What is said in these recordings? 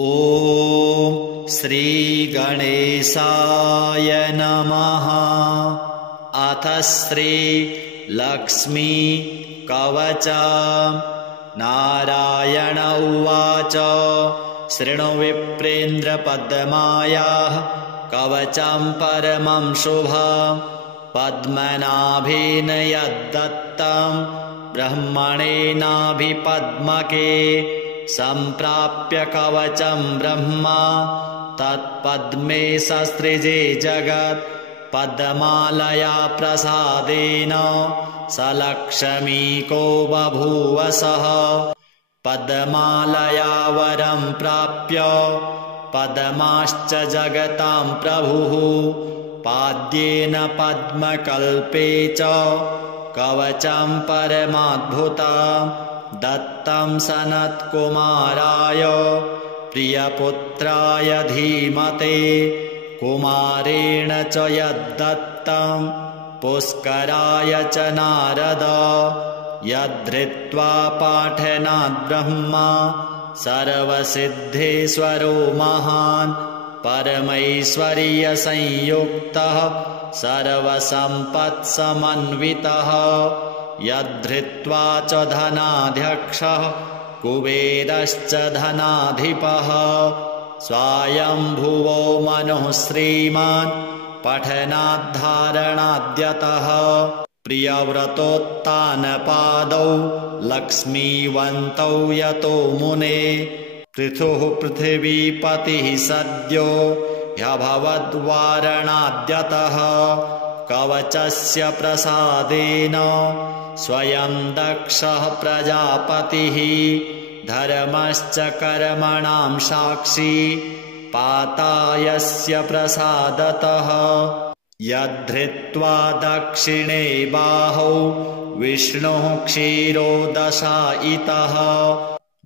ॐ श्रीगणेशाय नमः। अथ श्रीलक्ष्मी कवचम्। नारायण उवाच शृणु विप्रेन्द्र पद्मायाः कवचं परमं शुभम्। पद्मनाभेन यद्दत्तं ब्रह्मणेनाभिपद्मके सम्प्राप्य कवचं ब्रह्मा तत्पद्मे ससृजे जगत्। पद्मालया प्रसादेन स लक्ष्मीको बभूव सः। पद्मालया वरं प्राप्य पद्माश्च जगतां प्रभुः। पाद्येन पद्मकल्पे च कवचं परमाद्भुतम् दत्तं सनत्कुमाराय प्रियपुत्राय धीमते। कुमारेण च यद्दत्तं पुष्कराय च नारद यद्धृत्वा पाठनात् ब्रह्मा सर्वसिद्धेश्वरो महान्। परमैश्वर्यसंयुक्तः सर्वसम्पत्समन्वितः यद्धृत्वा च धनाध्यक्षः कुबेरश्च धनाधिपः। स्वायम्भुवो मनुः श्रीमान् पठनाद्धारणाद्यतः। प्रियव्रतोत्तानपादौ लक्ष्मीवन्तौ यतो मुने। पृथुः पृथिवीपतिः सद्यो ह्यभवद्वारणाद्यतः। कवचस्य प्रसादेन स्वयं दक्षः प्रजापतिः। धर्मश्च कर्मणां साक्षी पातायस्य प्रसादतः। यद्धृत्वा दक्षिणे बाहौ विष्णुः क्षीरोदशायितः।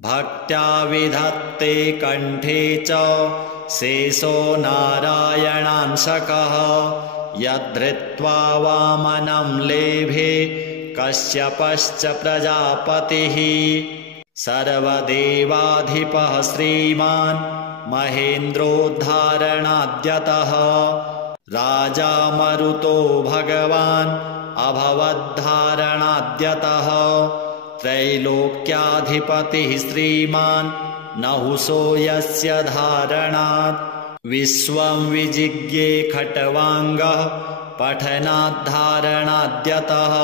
भक्त्या विधत्ते कण्ठे च शेषो नारायणांशकः। यद्धृत्वा वामनं लेभे कश्यपश्च प्रजापतिः। सर्वदेवाधिपः श्रीमान् महेन्द्रोद्धारणाद्यतः। राजा मरुतो भगवान् अभवद्धारणाद्यतः। त्रैलोक्याधिपतिः श्रीमान् नहुषो यस्य धारणात्। विश्वं विजिज्ञे खट्वाङ्गः पठनाद्धारणाद्यतः।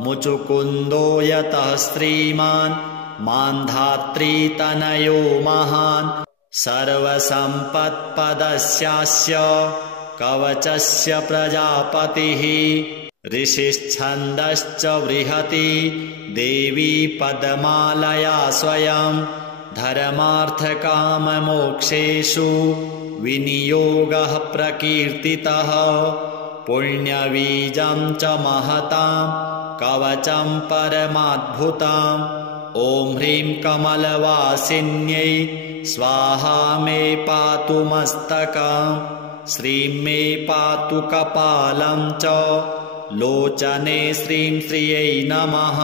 मुचुकुन्दो यतः श्रीमान् मान्धात्रीतनयो महान्। सर्वसम्पत्पदस्यास्य कवचस्य प्रजापतिः। ऋषिश्छन्दश्च बृहति देवी पद्मालया स्वयं। धर्मार्थकाममोक्षेषु विनियोगः प्रकीर्तितः। पुण्यबीजं च महतां कवचं परमाद्भुतम्। ॐ ह्रीं कमलवासिन्यै स्वाहा मे पातु मस्तकम्। श्रीं मे पातु कपालं च लोचने श्रीं श्रियै नमः।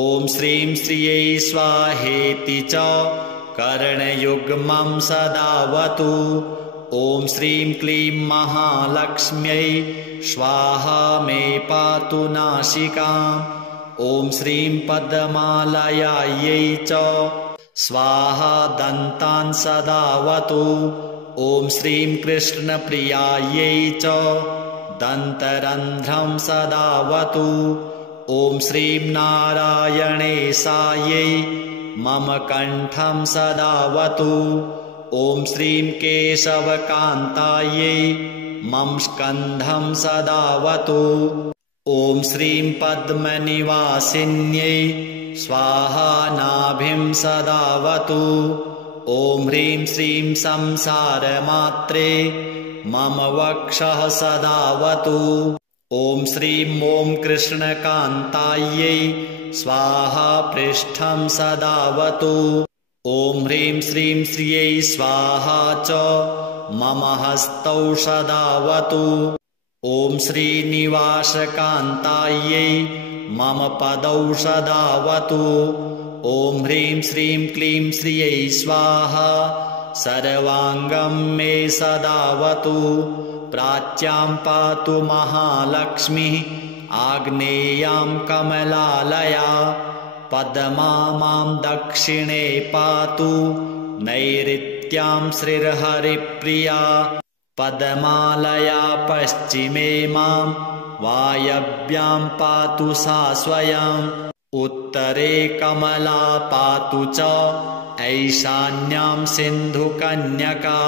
ॐ श्रीं श्रियै स्वाहेति च कर्णयुग्मं सदावतु। ॐ श्रीं क्लीं महालक्ष्म्यै स्वाहा मे पातु नासिकाम्। ॐ श्रीं पद्मालयायै च स्वाहा दन्तान् सदावतु। ॐ श्रीं कृष्णप्रियायै च दन्तरन्ध्रं सदावतु। ॐ श्रीं नारायणेशायै मम कण्ठं सदावतु। ॐ श्रीं केशवकान्तायै मम स्कन्धं सदावतु। ॐ श्रीं पद्मनिवासिन्यै स्वाहा नाभिं सदावतु। ॐ ह्रीं श्रीं संसारमात्रे मम वक्षः सदावतु। ॐ श्रीं ॐ कृष्णकान्तायै स्वाहा पृष्ठं सदावतु। ॐ ह्रीं श्रीं श्रियै स्वाहा च मम हस्तौ सदावतु। ॐ श्रीनिवासकान्तायै मम पदौ सदावतु। ॐ ह्रीं श्रीं क्लीं श्रियै स्वाहा सर्वाङ्गं मे सदावतु प्राच्यां पातु महालक्ष्मीः आग्नेयां कमलालया पद्मा मां दक्षिणे पातु नैऋत्यां श्रीर्हरिप्रिया पद्मालया पश्चिमे मां वायव्यां पातु सा स्वयम् उत्तरे कमला पातु च ऐशान्यां सिन्धुकन्यका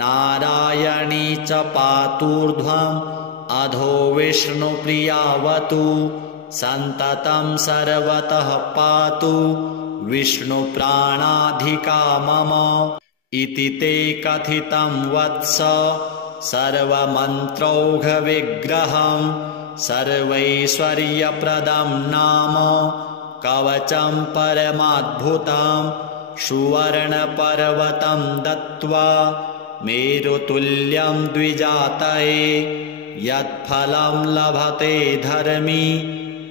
नारायणी च पातूर्ध्वम् अधो विष्णुप्रियावतु सन्ततं सर्वतः पातु विष्णुप्राणाधिका मम इति ते कथितं वत्स सर्वमन्त्रौघविग्रहम् सर्वैश्वर्यप्रदं नाम कवचं परमाद्भुतं सुवर्णपर्वतं दत्त्वा मेरुतुल्यं द्विजातये यत्फलं लभते धर्मी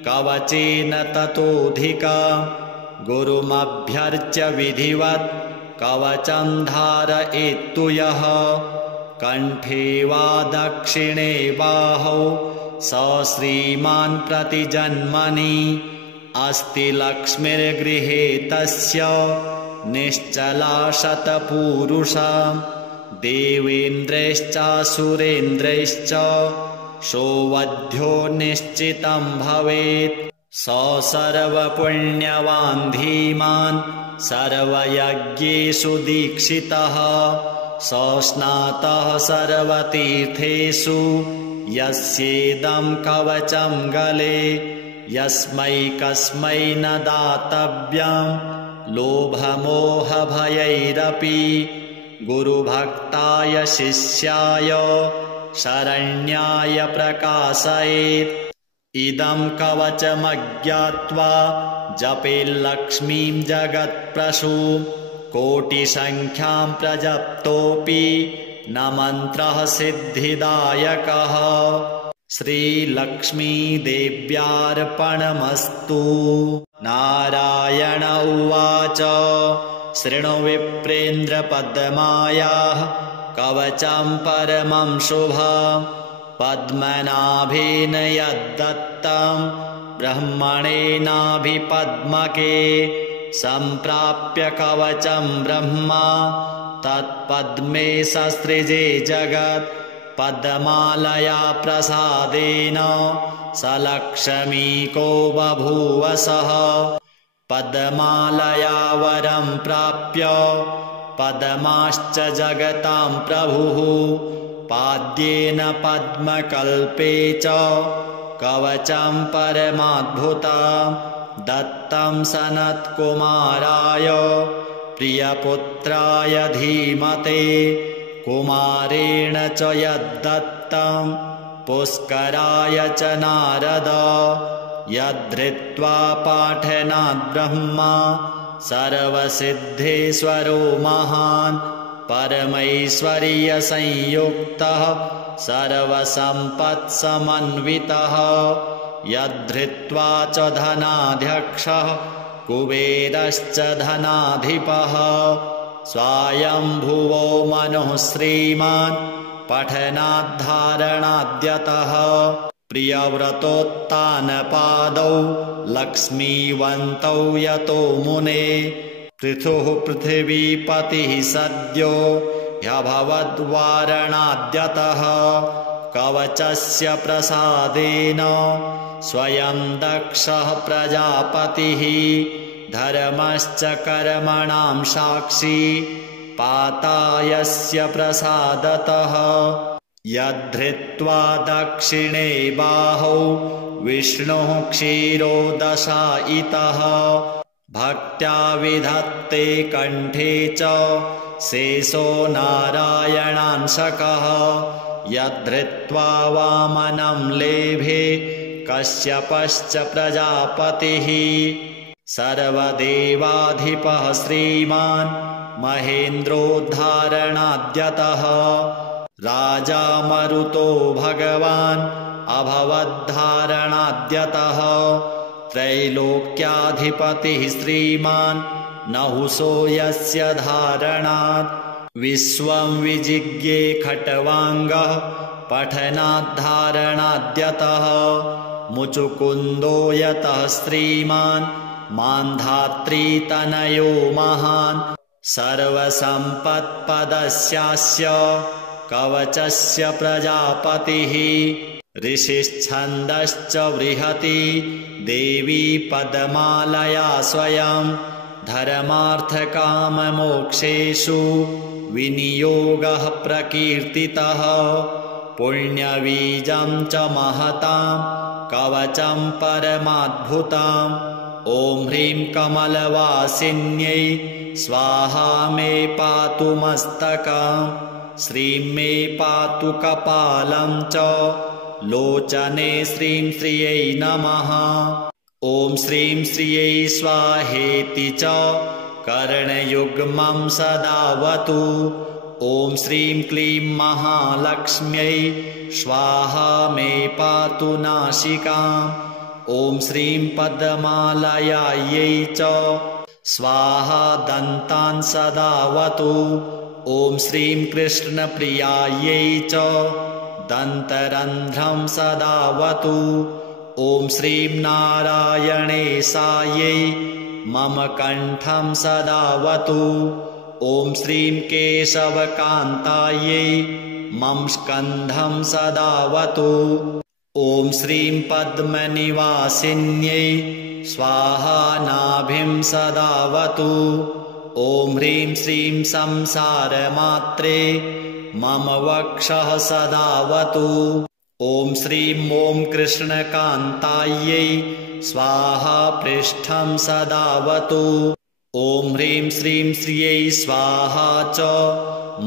कवचेन ततोऽधिका गुरुमभ्यर्च्य विधिवत् कवचं धारयेत्तु यः कण्ठे वा दक्षिणे बाहौ स श्रीमान् प्रतिजन्मनि अस्ति लक्ष्मीर्गृहे तस्य निश्चला शतपूरुषा देवेन्द्रैश्चासुरेन्द्रैश्च सोऽवध्यो निश्चितं भवेत् स सर्वपुण्यवान् धीमान् सर्वयज्ञेषु दीक्षितः स स्नातः सर्वतीर्थेषु यस्येदं कवचं गले यस्मै कस्मै न दातव्यं लोभमोहभयैरपि गुरुभक्ताय शिष्याय शरण्याय प्रकाशयेत् इदं कवचमज्ञात्वा जपेल्लक्ष्मीं जगत्प्रसूं कोटिसङ्ख्यां प्रजप्तोऽपि न मन्त्रः सिद्धिदायकः श्रीलक्ष्मीदेव्यार्पणमस्तु। नारायण उवाच शृणु विप्रेन्द्रपद्मायाः कवचं परमं शुभं पद्मनाभेन यद्दत्तं ब्रह्मणेनाभिपद्मके सम्प्राप्य कवचं ब्रह्मा तत्पद्मे ससृजे जगत् पद्मालया प्रसादेन स लक्ष्मीको बभूव सः पद्मालया वरं प्राप्य पद्माश्च जगतां प्रभुः पाद्येन पद्मकल्पे च कवचं परमाद्भुतं दत्तं सनत्कुमाराय प्रियपुत्राय धीमते कुमारेण च यद्दत्तं पुष्कराय च नारद यद्धृत्वा पाठनात् ब्रह्मा सर्वसिद्धेश्वरो महान् परमैश्वर्यसंयुक्तः सर्वसम्पत्समन्वितः यद्धृत्वा च धनाध्यक्षः कुबेरश्च धनाधिपः स्वायम्भुवो मनुः श्रीमान् पठनाद्धारणाद्यतः प्रियव्रतोत्तानपादौ लक्ष्मीवन्तौ यतो मुने पृथुः पृथिवीपतिः सद्यो ह्यभवद्वारणाद्यतः कवचस्य प्रसादेन स्वयं दक्षः प्रजापतिः धर्मश्च कर्मणां साक्षी पातायस्य प्रसादतः यद्धृत्वा दक्षिणे बाहौ विष्णुः क्षीरोदशायितः भक्त्या विधत्ते कण्ठे च शेषो नारायणांशकः यद्धृत्वा वामनं लेभे कश्यपश्च प्रजापतिः सर्वदेवाधिपः श्रीमान् महेन्द्रोद्धारणाद्यतः राजा मरुतो भगवान् अभवद्धारणाद्यतः त्रैलोक्याधिपतिः श्रीमान् नहुषो यस्य धारणात् विश्वं विजिज्ञे खट्वाङ्गः पठनाद्धारणाद्यतः मुचुकुन्दो यतः श्रीमान् मान्धात्रीतनयो महान् सर्वसम्पत्पदस्यास्य कवचस्य प्रजापतिः ऋषिश्छन्दश्च बृहति देवी पद्मालया स्वयं धर्मार्थकाममोक्षेषु विनियोगः प्रकीर्तितः पुण्यबीजं च महतां कवचं परमाद्भुतम् ॐ ह्रीं कमलवासिन्यै स्वाहा मे पातु मस्तकम् श्रीं मे पातु कपालं च लोचने श्रीं श्रियै नमः ॐ श्रीं श्रियै स्वाहेति च कर्णयुग्मं सदावतु ॐ श्रीं क्लीं महालक्ष्म्यै स्वाहा मे पातु नासिकाम् ॐ श्रीं पद्मालयायै च स्वाहा दन्तान् सदावतु ॐ श्रीं कृष्णप्रियायै च दन्तरन्ध्रं सदावतु ॐ श्रीं नारायणेशायै मम कण्ठं सदावतु ॐ श्रीं केशवकान्तायै मम स्कन्धं सदावतु ॐ श्रीं पद्मनिवासिन्यै स्वाहा नाभिं सदावतु ॐ ह्रीं श्रीं संसारमात्रे मम वक्षः सदावतु ॐ श्रीं ॐ कृष्णकान्तायै स्वाहा पृष्ठं सदावतु ॐ ह्रीं श्रीं श्रियै स्वाहा च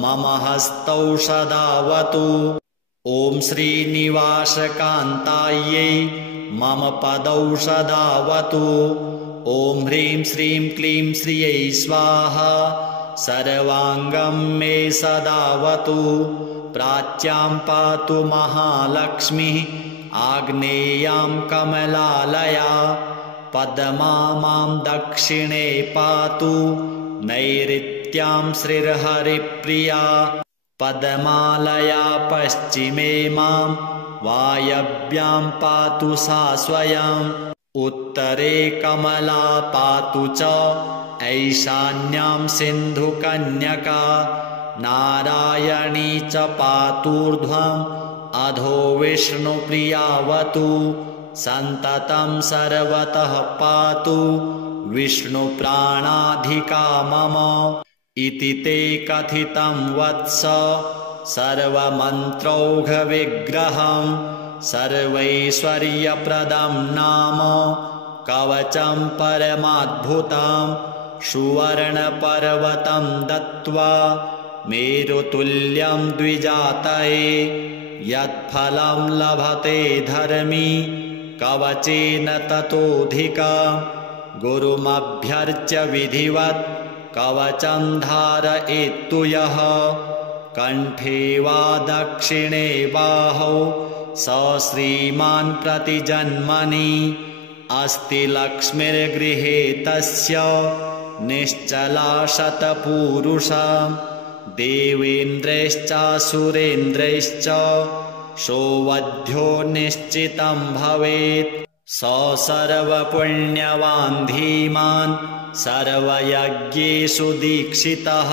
मम हस्तौ सदावतु ॐ श्रीनिवासकान्तायै मम पदौ सदावतु ॐ ह्रीं श्रीं क्लीं श्रियै स्वाहा सर्वाङ्गं मे सदावतु प्राच्यां पातु महालक्ष्मीः आग्नेयां कमलालया पद्मा मां दक्षिणे पातु नैऋत्यां श्रीर्हरिप्रिया पद्मालया पश्चिमे मां वायव्यां पातु सा स्वयम् उत्तरे कमला पातु च ऐशान्यां सिन्धुकन्यका नारायणी च पातूर्ध्वम् अधो विष्णुप्रियावतु सन्ततं सर्वतः पातु विष्णुप्राणाधिका मम इति ते कथितं वत्स सर्वमन्त्रौघविग्रहं सर्वैश्वर्यप्रदं नाम कवचं परमाद्भुतं सुवर्णपर्वतं दत्त्वा मेरुतुल्यं द्विजातये यत्फलं लभते धर्मी कवचेन ततोऽधिकं गुरुमभ्यर्च्य विधिवत् कवचं धारयेत्तु यः कण्ठे वा दक्षिणे बाहौ स श्रीमान् प्रतिजन्मनि अस्ति लक्ष्मीर्गृहे तस्य निश्चला शतपूरुषा देवेन्द्रैश्चासुरेन्द्रैश्च सौवध्यो निश्चितं भवेत् स सर्वपुण्यवान् धीमान् सर्वयज्ञेषु दीक्षितः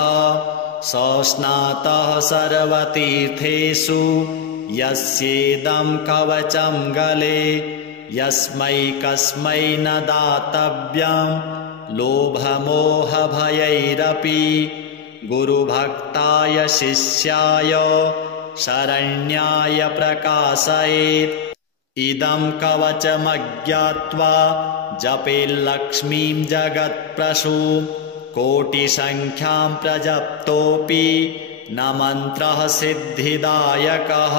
स स्नातः सर्वतीर्थेषु यस्येदं कवचं गले यस्मै कस्मै न दातव्यं लोभमोहभयैरपि गुरुभक्ताय शिष्याय शरण्याय प्रकाशयेत् इदं कवचमज्ञात्वा जपेल्लक्ष्मीं जगत्प्रसूं कोटिसङ्ख्यां प्रजप्तोऽपि न मन्त्रः सिद्धिदायकः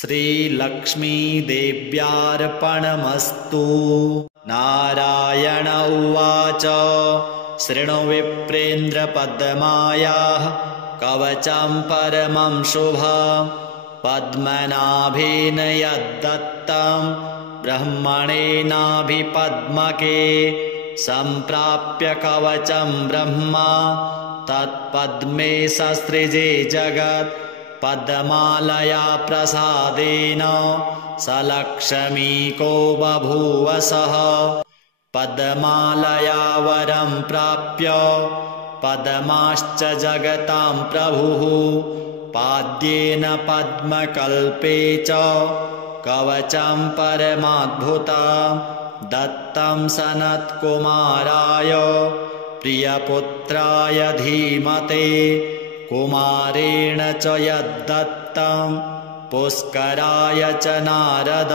श्रीलक्ष्मीदेव्यार्पणमस्तु। नारायण उवाच शृणु विप्रेन्द्रपद्मायाः कवचं परमं शुभं पद्मनाभेन यद्दत्तं ब्रह्मणेनाभिपद्मके सम्प्राप्य कवचं ब्रह्मा तत्पद्मे ससृजे जगत् पद्मालया प्रसादेन सलक्ष्मीको बभूव सः पद्मालया वरं प्राप्य पद्माश्च जगतां प्रभुः पाद्येन पद्मकल्पे च कवचं परमाद्भुतं दत्तं सनत्कुमाराय प्रियपुत्राय धीमते कुमारेण च यद्दत्तं पुष्कराय च नारद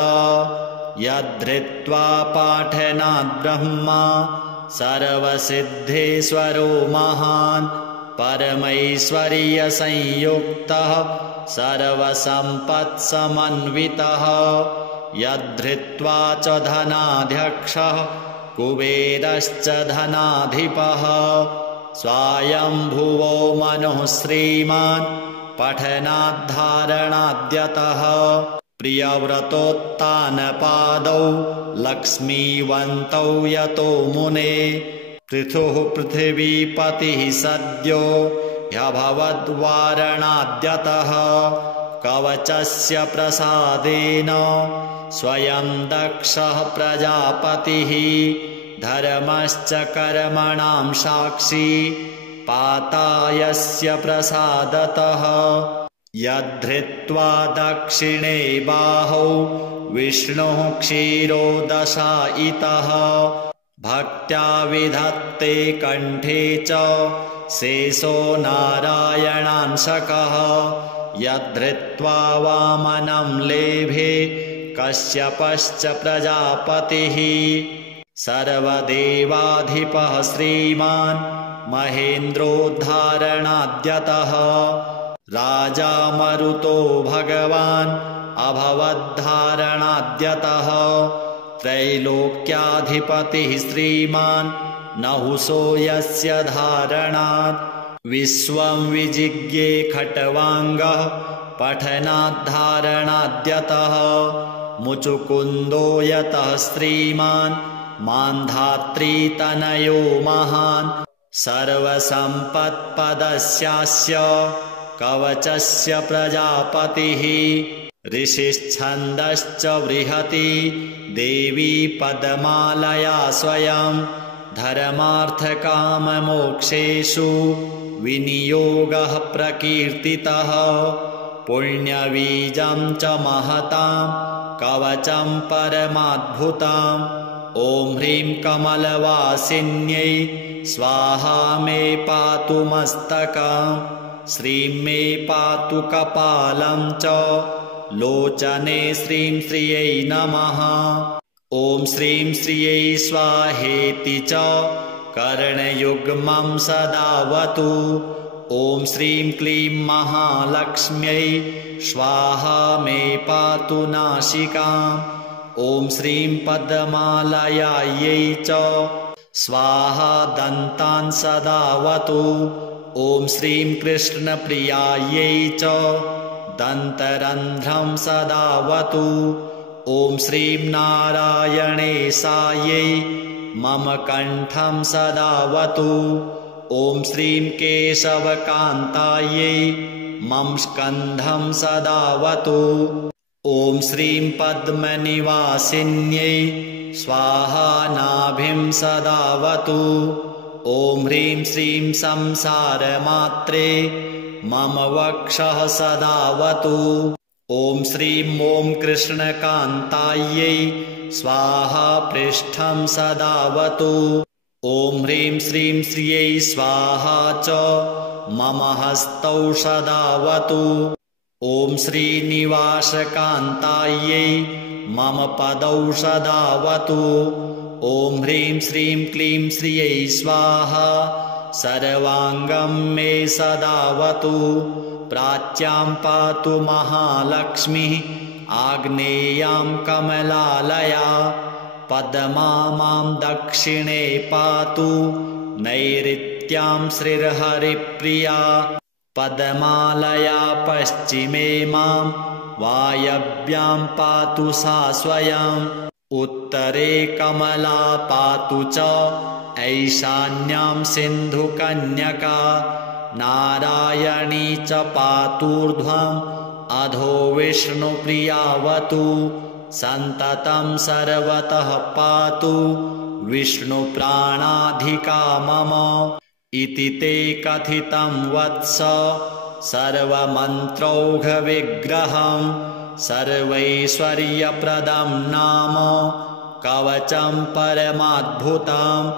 यद्धृत्वा पाठनात् ब्रह्मा सर्वसिद्धेश्वरो महान् परमैश्वर्यसंयुक्तः सर्वसम्पत्समन्वितः यद्धृत्वा च धनाध्यक्षः कुबेरश्च धनाधिपः स्वायम्भुवो मनुः श्रीमान् पठनाद्धारणाद्यतः प्रियव्रतोत्तानपादौ लक्ष्मीवन्तौ यतो मुने पृथुः पृथिवीपतिः सद्यो ह्यभवद्वारणाद्यतः कवचस्य प्रसादेन स्वयं दक्षः प्रजापतिः धर्मश्च कर्मणां साक्षी पातायस्य प्रसादतः यद्धृत्वा दक्षिणे बाहौ विष्णुः क्षीरोदशायितः भक्त्या विधत्ते कण्ठे च शेषो नारायणांशकः यद्धृत्वा वामनं लेभे कश्यपश्च प्रजापतिः सर्वदेवाधिपः श्रीमान् महेन्द्रोद्धारणाद्यतः राजा मरुतो भगवान् अभवद्धारणाद्यतः त्रैलोक्याधिपतिः श्रीमान् नहुषो यस्य धारणात् विश्वं विजिज्ञे खट्वाङ्गः पठनाद्धारणाद्यतः मुचुकुन्दो यतः श्रीमान् मान्धात्रीतनयो महान् सर्वसम्पत्पदस्यास्य कवचस्य प्रजापतिः ऋषिश्छन्दश्च बृहति देवी पद्मालया स्वयं धर्मार्थकाममोक्षेषु विनियोगः प्रकीर्तितः पुण्यबीजं च महतां कवचं परमाद्भुतम् ॐ ह्रीं कमलवासिन्यै स्वाहा मे पातु मस्तकम् श्रीं मे पातु कपालं च लोचने श्रीं श्रियै नमः ॐ श्रीं श्रियै स्वाहेति च कर्णयुग्मं सदावतु ॐ श्रीं क्लीं महालक्ष्म्यै स्वाहा मे पातु नासिकाम् ॐ श्रीं पद्मालयायै च स्वाहा दन्तान् सदावतु ॐ श्रीं कृष्णप्रियायै च दन्तरन्ध्रं सदावतु ॐ श्रीं नारायणेशायै मम कण्ठं सदावतु ॐ श्रीं केशवकान्तायै मम स्कन्धं सदावतु ॐ श्रीं पद्मनिवासिन्यै स्वाहा नाभिं सदावतु ॐ ह्रीं श्रीं संसारमात्रे मम वक्षः सदावतु ॐ श्रीं ॐ कृष्णकान्तायै स्वाहा पृष्ठं सदावतु ॐ ह्रीं श्रीं श्रियै स्वाहा च मम हस्तौ सदावतु ॐ श्रीनिवासकान्तायै मम पदौ सदावतु ॐ ह्रीं श्रीं क्लीं श्रियै स्वाहा सर्वाङ्गं मे सदावतु प्राच्यां पातु महालक्ष्मीः आग्नेयां कमलालया पद्मा मां दक्षिणे पातु नैऋत्यां श्रीर्हरिप्रिया पद्मालया पश्चिमे मां वायव्यां पातु सा स्वयं उत्तरे कमला पातु च ऐशान्यां सिन्धुकन्यका नारायणी च पातूर्ध्वम् अधो विष्णुप्रियावतु सन्ततं सर्वतः पातु विष्णुप्राणाधिका मम इति ते कथितं वत्स सर्वमन्त्रौघविग्रहं सर्वैश्वर्यप्रदं नाम कवचं परमाद्भुतं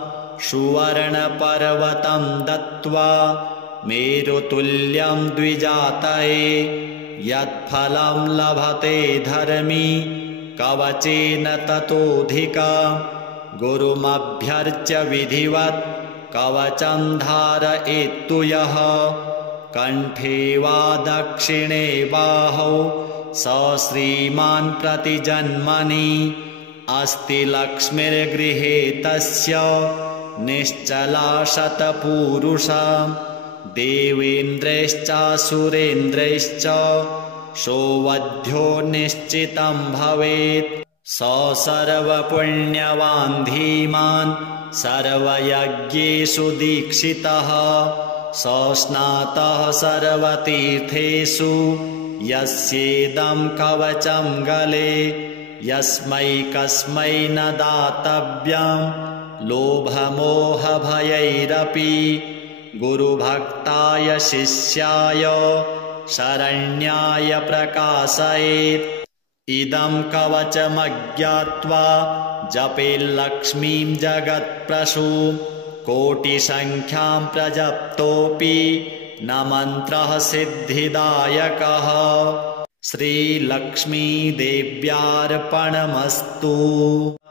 सुवर्णपर्वतं दत्त्वा मेरुतुल्यं द्विजातये यत्फलं लभते धर्मी कवचेन ततोऽधिका गुरुमभ्यर्च्य विधिवत् कवचं धारयेत्तु यः कण्ठे वा दक्षिणे बाहौ स श्रीमान् प्रतिजन्मनि अस्ति लक्ष्मीर्गृहे तस्य निश्चला शतपूरुषा देवेन्द्रैश्चासुरेन्द्रैश्च सौवध्यो निश्चितं भवेत् स सर्वपुण्यवान् धीमान् सर्वयज्ञेषु दीक्षितः स स्नातः सर्वतीर्थेषु यस्येदं कवचं गले यस्मै कस्मै न दातव्यं लोभमोहभयैरपि गुरुभक्ताय शिष्याय शरण्याय प्रकाशयेत् इदं कवचमज्ञात्वा जपेल्लक्ष्मीं जगत्प्रसूं कोटिसङ्ख्यां प्रजप्तोऽपि न मन्त्रः सिद्धिदायकः श्रीलक्ष्मीदेव्यार्पणमस्तु।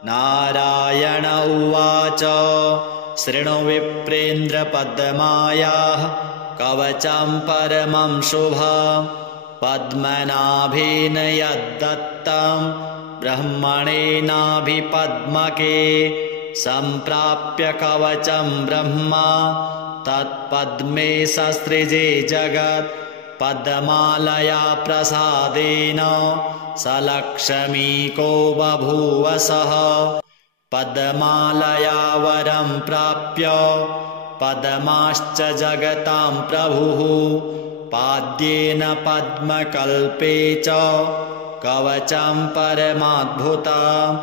नारायण उवाच शृणु विप्रेन्द्रपद्मायाः कवचं परमं शुभं पद्मनाभेन यद्दत्तं ब्रह्मणेनाभिपद्मके सम्प्राप्य कवचं ब्रह्मा तत्पद्मे ससृजे जगत् पद्मालया प्रसादेन स लक्ष्मीको बभूव सः पद्मालया वरं प्राप्य पद्माश्च जगतां प्रभुः पाद्येन पद्मकल्पे च कवचं परमाद्भुतं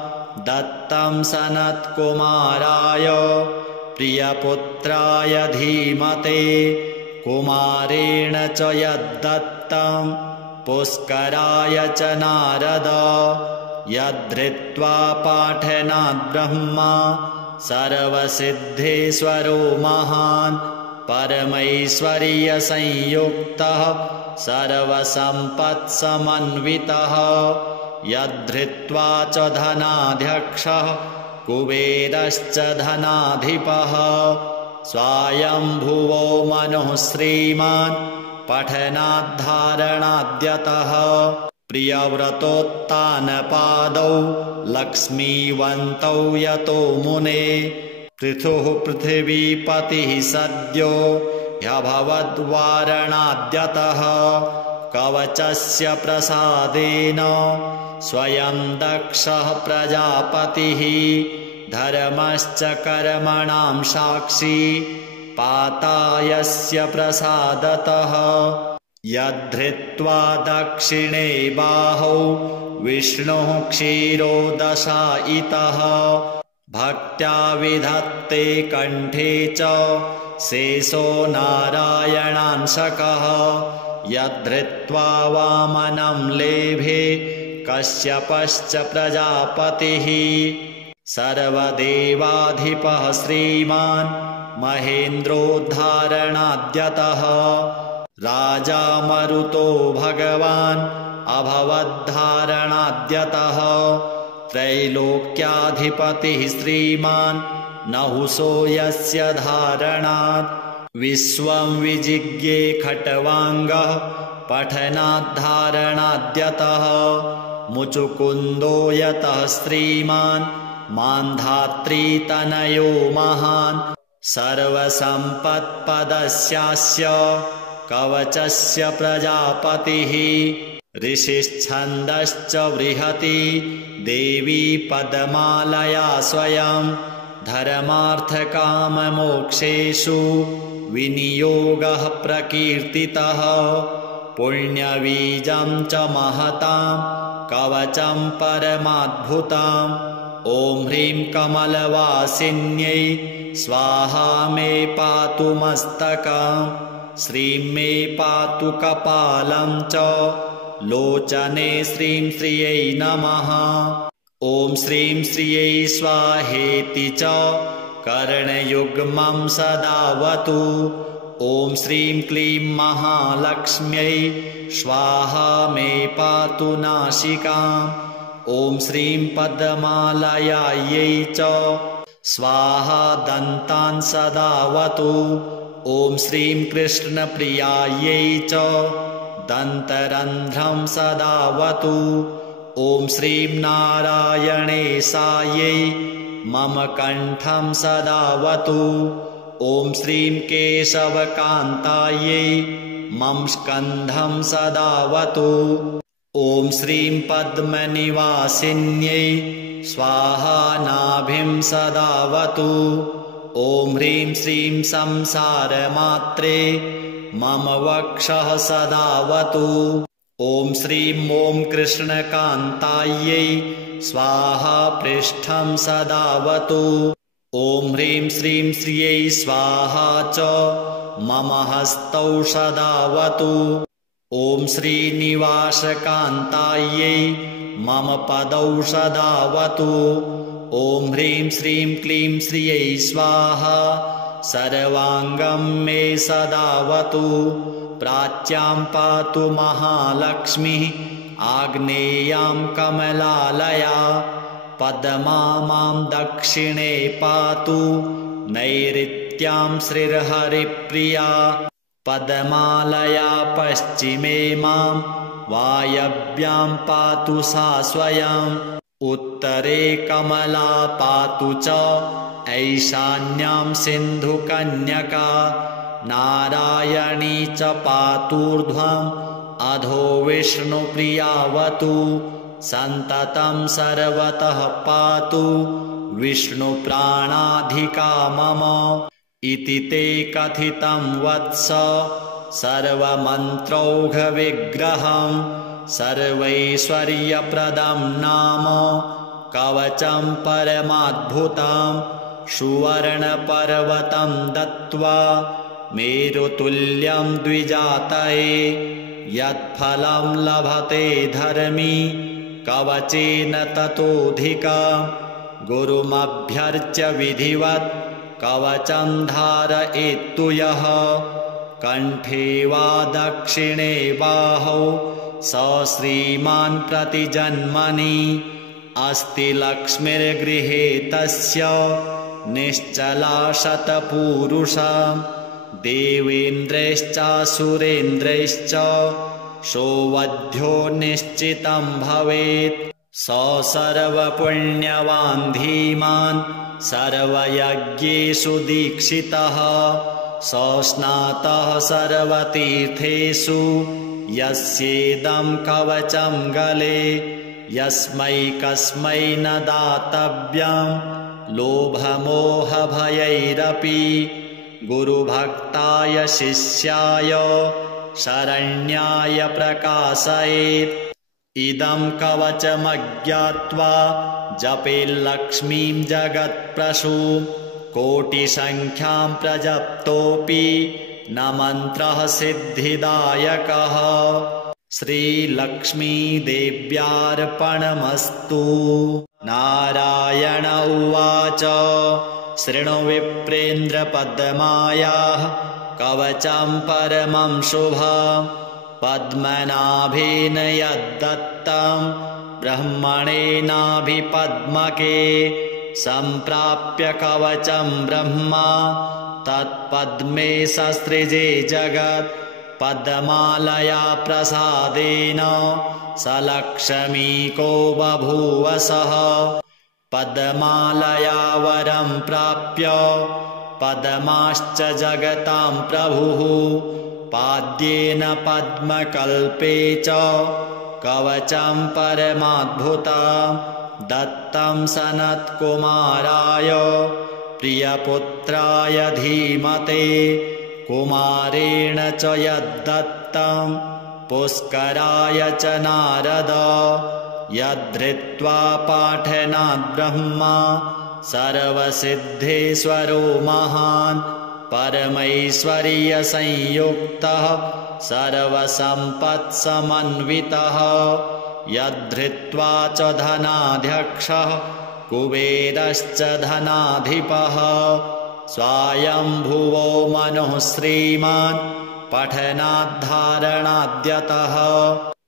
दत्तं सनत्कुमाराय प्रियपुत्राय धीमते कुमारेण च यद्दत्तं पुष्कराय च नारद यद्धृत्वा पाठनात् ब्रह्मा सर्वसिद्धेश्वरो महान् परमैश्वर्यसंयुक्तः सर्वसम्पत्समन्वितः यद्धृत्वा च धनाध्यक्षः कुबेरश्च धनाधिपः स्वायम्भुवो मनुः श्रीमान् पठनाद्धारणाद्यतः प्रियव्रतोत्तानपादौ लक्ष्मीवन्तौ यतो मुने पृथुः पृथिवीपतिः सद्यो ह्यभवद्वारणाद्यतः कवचस्य प्रसादेन स्वयं दक्षः प्रजापतिः धर्मश्च कर्मणां साक्षी पातायस्य प्रसादतः यद्धृत्वा दक्षिणे बाहौ विष्णुः क्षीरोदशायितः भक्त्या विधत्ते कण्ठे च शेषो नारायणांशकः यद्धृत्वा वामनं लेभे कश्यपश्च प्रजापतिः सर्वदेवाधिपः श्रीमान् महेन्द्रोद्धारणाद्यतः राजा मरुतो भगवान् अभवद्धारणाद्यतः त्रैलोक्याधिपतिः श्रीमान् नहुषो यस्य धारणात् विश्वं विजिज्ञे खट्वाङ्गः पठनाद्धारणाद्यतः मुचुकुन्दो यतः श्रीमान् मान्धात्रीतनयो महान् सर्वसम्पत्पदस्यास्य कवचस्य प्रजापतिः ऋषिश्छन्दश्च बृहति देवी पद्मालया स्वयं धर्मार्थकाममोक्षेषु विनियोगः प्रकीर्तितः पुण्यबीजं च महतां कवचं परमाद्भुतम् ॐ ह्रीं कमलवासिन्यै स्वाहा मे पातु मस्तकं श्रीं मे पातु कपालं च लोचने श्रीं श्रियै नमः ॐ श्रीं श्रियै स्वाहेति च कर्णयुग्मं सदावतु ॐ श्रीं क्लीं महालक्ष्म्यै स्वाहा मे पातु नासिकाम् ॐ श्रीं पद्मालयायै च स्वाहा दन्तान् सदावतु ॐ श्रीं कृष्णप्रियायै च दन्तरन्ध्रं सदावतु ॐ श्रीं नारायणेशायै मम कण्ठं सदावतु ॐ श्रीं केशवकान्तायै मम स्कन्धं सदावतु ॐ श्रीं पद्मनिवासिन्यै स्वाहा नाभिं सदावतु ॐ ह्रीं श्रीं संसारमात्रे मम वक्षः सदावतु ॐ श्रीं ॐ कृष्णकान्तायै स्वाहा पृष्ठं सदावतु ॐ ह्रीं श्रीं श्रियै स्वाहा च मम हस्तौ सदावतु ॐ श्रीनिवासकान्तायै मम पदौ सदावतु ॐ ह्रीं श्रीं क्लीं श्रियै स्वाहा सर्वाङ्गं मे सदावतु प्राच्यां पातु महालक्ष्मीः आग्नेयां कमलालया पद्मा मां दक्षिणे पातु नैऋत्यां श्रीर्हरिप्रिया पद्मालया पश्चिमे मां वायव्यां पातु सा स्वयम् उत्तरे कमला पातु च ऐशान्यां सिन्धुकन्यका नारायणी च पातूर्ध्वम् अधो विष्णुप्रियावतु सन्ततं सर्वतः पातु विष्णुप्राणाधिका मम इति ते कथितं वत्स सर्वमन्त्रौघविग्रहं सर्वैश्वर्यप्रदं नाम कवचं परमाद्भुतं सुवर्णपर्वतं दत्त्वा मेरुतुल्यं द्विजातये यत्फलं लभते धर्मी कवचेन ततोऽधिका गुरुमभ्यर्च्य विधिवत् कवचं धारयेत्तु यः कण्ठे वा दक्षिणे बाहौ स श्रीमान् प्रतिजन्मनि अस्ति लक्ष्मीर्गृहे तस्य निश्चला शतपूरुषा देवेन्द्रैश्चासुरेन्द्रैश्च सौवध्यो निश्चितं भवेत् स सर्वपुण्यवान् धीमान् सर्वयज्ञेषु दीक्षितः स स्नातः सर्वतीर्थेषु यस्येदं कवचं गले यस्मै कस्मै न दातव्यं लोभमोहभयैरपि गुरुभक्ताय शिष्याय शरण्याय प्रकाशयेत् इदं कवचमज्ञात्वा जपेल्लक्ष्मीं जगत्प्रसूं कोटिसङ्ख्यां प्रजप्तोऽपि न मन्त्रः सिद्धिदायकः श्रीलक्ष्मीदेव्यार्पणमस्तु। नारायण उवाच शृणु विप्रेन्द्रपद्मायाः कवचं परमं शुभं पद्मनाभेन यद्दत्तं ब्रह्मणेनाभिपद्मके सम्प्राप्य कवचं ब्रह्मा तत्पद्मे ससृजे जगत् पद्मालया प्रसादेन स लक्ष्मीको बभूव सः पद्मालया वरं प्राप्य पद्माश्च जगतां प्रभुः पाद्येन पद्मकल्पे च कवचं परमाद्भुतं दत्तं सनत्कुमाराय प्रियपुत्राय धीमते कुमारेण च यद्दत्तं पुष्कराय च नारद यद्धृत्वा पाठनात् ब्रह्मा सर्वसिद्धेश्वरो महान् परमैश्वर्यसंयुक्तः सर्वसम्पत्समन्वितः यद्धृत्वा च धनाध्यक्षः कुबेरश्च धनाधिपः स्वायम्भुवो मनुः श्रीमान् पठनाद्धारणाद्यतः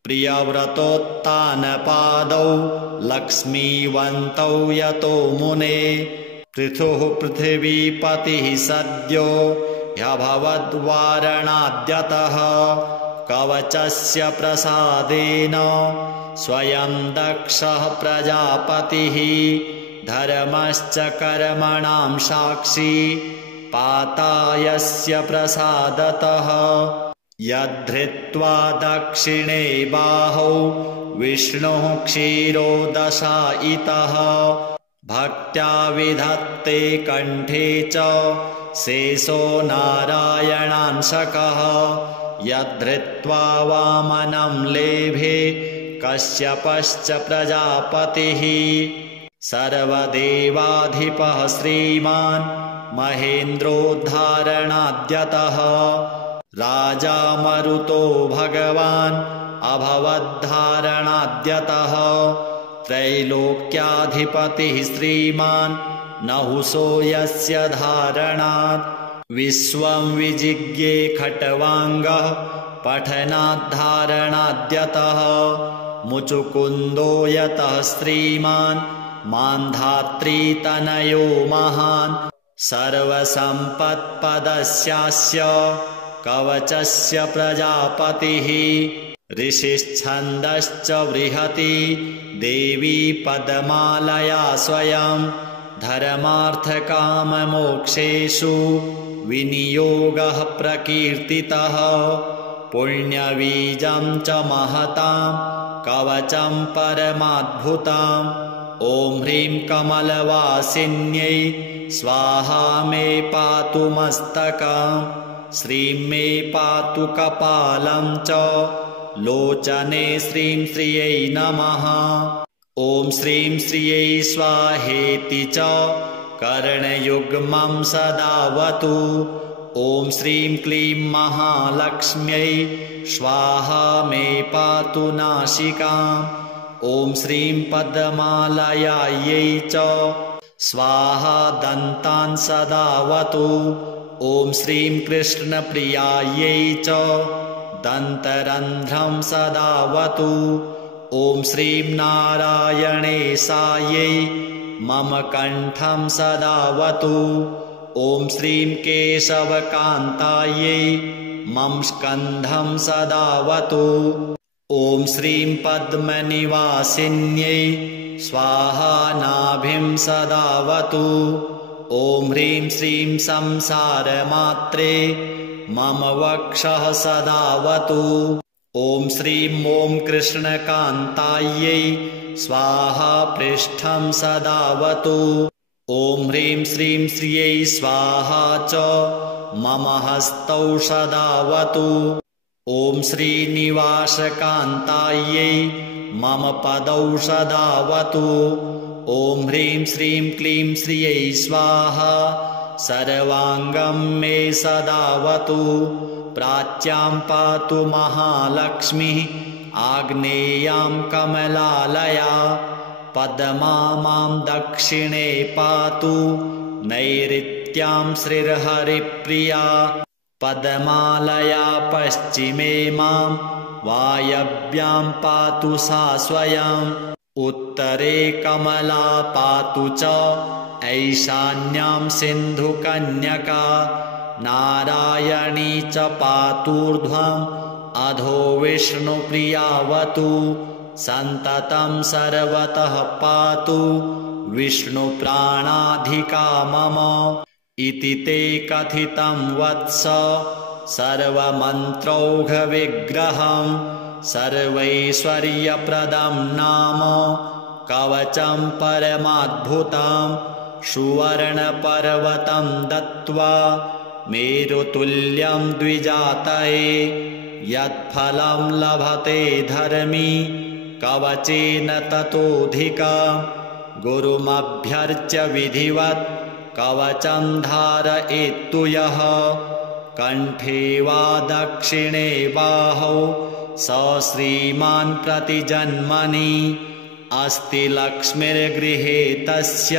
प्रियव्रतोत्तानपादौ लक्ष्मीवन्तौ यतो मुने पृथुः पृथिवीपतिः सद्यो ह्यभवद्वारणाद्यतः कवचस्य प्रसादेन स्वयं दक्षः प्रजापतिः धर्मश्च कर्मणां साक्षी पातायस्य प्रसादतः यद्धृत्वा दक्षिणे बाहौ विष्णुः क्षीरोदशायितः भक्त्या विधत्ते कण्ठे च शेषो नारायणांशकः यद्धृत्वा वामनं लेभे कश्यपश्च प्रजापतिः सर्वदेवाधिपः श्रीमान् महेन्द्रोद्धारणाद्यतः राजा मरुतो भगवान् अभवद्धारणाद्यतः त्रैलोक्याधिपतिः श्रीमान् नहुषो यस्य धारणात् विश्वं विजिज्ञे खट्वाङ्गः पठनाद्धारणाद्यतः मुचुकुन्दो यतः श्रीमान् मान्धात्रीतनयो महान् सर्वसम्पत्पदस्यास्य कवचस्य प्रजापतिः ऋषिश्छन्दश्च बृहति देवी पद्मालया स्वयं धर्मार्थकाममोक्षेषु विनियोगः प्रकीर्तितः पुण्यबीजं च महतां कवचं परमाद्भुतं ॐ ह्रीं कमलवासिन्यै स्वाहा मे पातु मस्तकं श्रीं मे पातु कपालं च लोचने श्रीं श्रियै नमः ॐ श्रीं श्रियै स्वाहेति च कर्णयुग्मं सदावतु ॐ श्रीं क्लीं महालक्ष्म्यै स्वाहा मे पातु नासिकाम् ॐ श्रीं पद्मालयायै च स्वाहा दन्तान् सदावतु ॐ श्रीं कृष्णप्रियायै च दन्तरन्ध्रं सदावतु ॐ श्रीं नारायणेशायै मम कण्ठं सदावतु ॐ श्रीं केशवकान्तायै मम स्कन्धं सदावतु ॐ श्रीं पद्मनिवासिन्यै स्वाहा नाभिं सदावतु ॐ ह्रीं श्रीं संसारमात्रे मम वक्षः सदावतु ॐ श्रीं ॐ कृष्णकान्तायै स्वाहा पृष्ठं सदावतु ॐ ह्रीं श्रीं श्रियै स्वाहा च मम हस्तौ सदावतु ॐ श्रीनिवासकान्तायै मम पदौ सदावतु ॐ ह्रीं श्रीं क्लीं श्रियै स्वाहा सर्वाङ्गं मे सदावतु प्राच्यां पातु महालक्ष्मीः आग्नेयां कमलालया पद्मा मां दक्षिणे पातु नैऋत्यां श्रीर्हरिप्रिया पद्मालया पश्चिमे मां वायव्यां पातु सा स्वयं उत्तरे कमला पातु च ऐशान्यां सिन्धुकन्यका नारायणी च पातूर्ध्वम् अधो विष्णुप्रियावतु सन्ततं सर्वतः पातु विष्णुप्राणाधिका मम इति ते कथितं वत्स सर्वमन्त्रौघविग्रहं सर्वैश्वर्यप्रदं नाम कवचं परमाद्भुतं सुवर्णपर्वतं दत्त्वा मेरुतुल्यं द्विजातये यत्फलं लभते धर्मी कवचेन ततोऽधिकं गुरुमभ्यर्च्य विधिवत् कवचं धारयेत्तु यः कण्ठे वा दक्षिणे बाहौ स श्रीमान् प्रतिजन्मनि अस्ति लक्ष्मीर्गृहे तस्य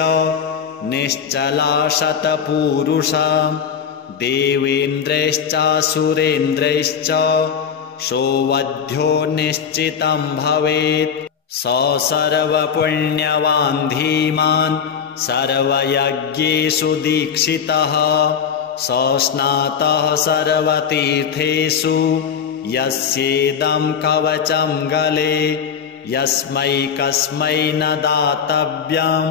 निश्चला शतपूरुषा देवेन्द्रैश्चासुरेन्द्रैश्च सौवध्यो निश्चितं भवेत् स सर्वपुण्यवान् धीमान् सर्वयज्ञेषु दीक्षितः स स्नातः सर्वतीर्थेषु यस्येदं कवचं गले यस्मै कस्मै न दातव्यं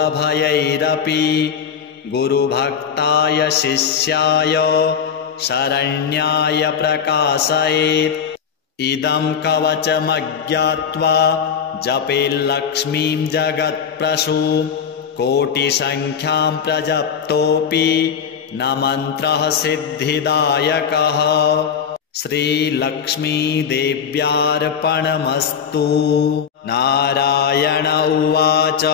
लोभमोहभयैरपि गुरुभक्ताय शिष्याय शरण्याय प्रकाशयेत् इदं कवचमज्ञात्वा जपेल्लक्ष्मीं जगत्प्रसूं कोटिसङ्ख्यां प्रजप्तोऽपि न मन्त्रः सिद्धिदायकः श्रीलक्ष्मीदेव्यार्पणमस्तु। नारायण उवाच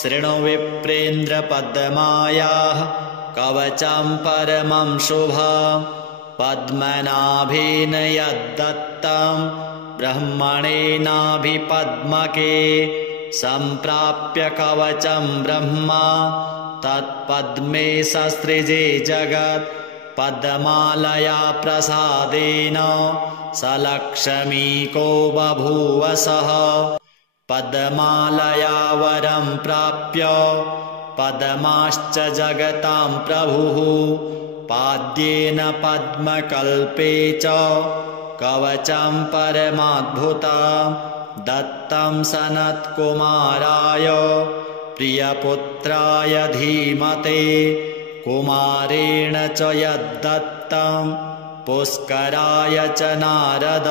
शृणु विप्रेन्द्रपद्मायाः कवचं परमं शुभं पद्मनाभेन यद्दत्तं ब्रह्मणेनाभिपद्मके सम्प्राप्य कवचं ब्रह्मा तत्पद्मे ससृजे जगत् पद्मालया प्रसादेन स लक्ष्मीको बभूव सः पद्मालया वरं प्राप्य पद्माश्च जगतां प्रभुः पाद्येन पद्मकल्पे च कवचं परमाद्भुतं दत्तं सनत्कुमाराय प्रियपुत्राय धीमते कुमारेण च यद्दत्तं पुष्कराय च नारद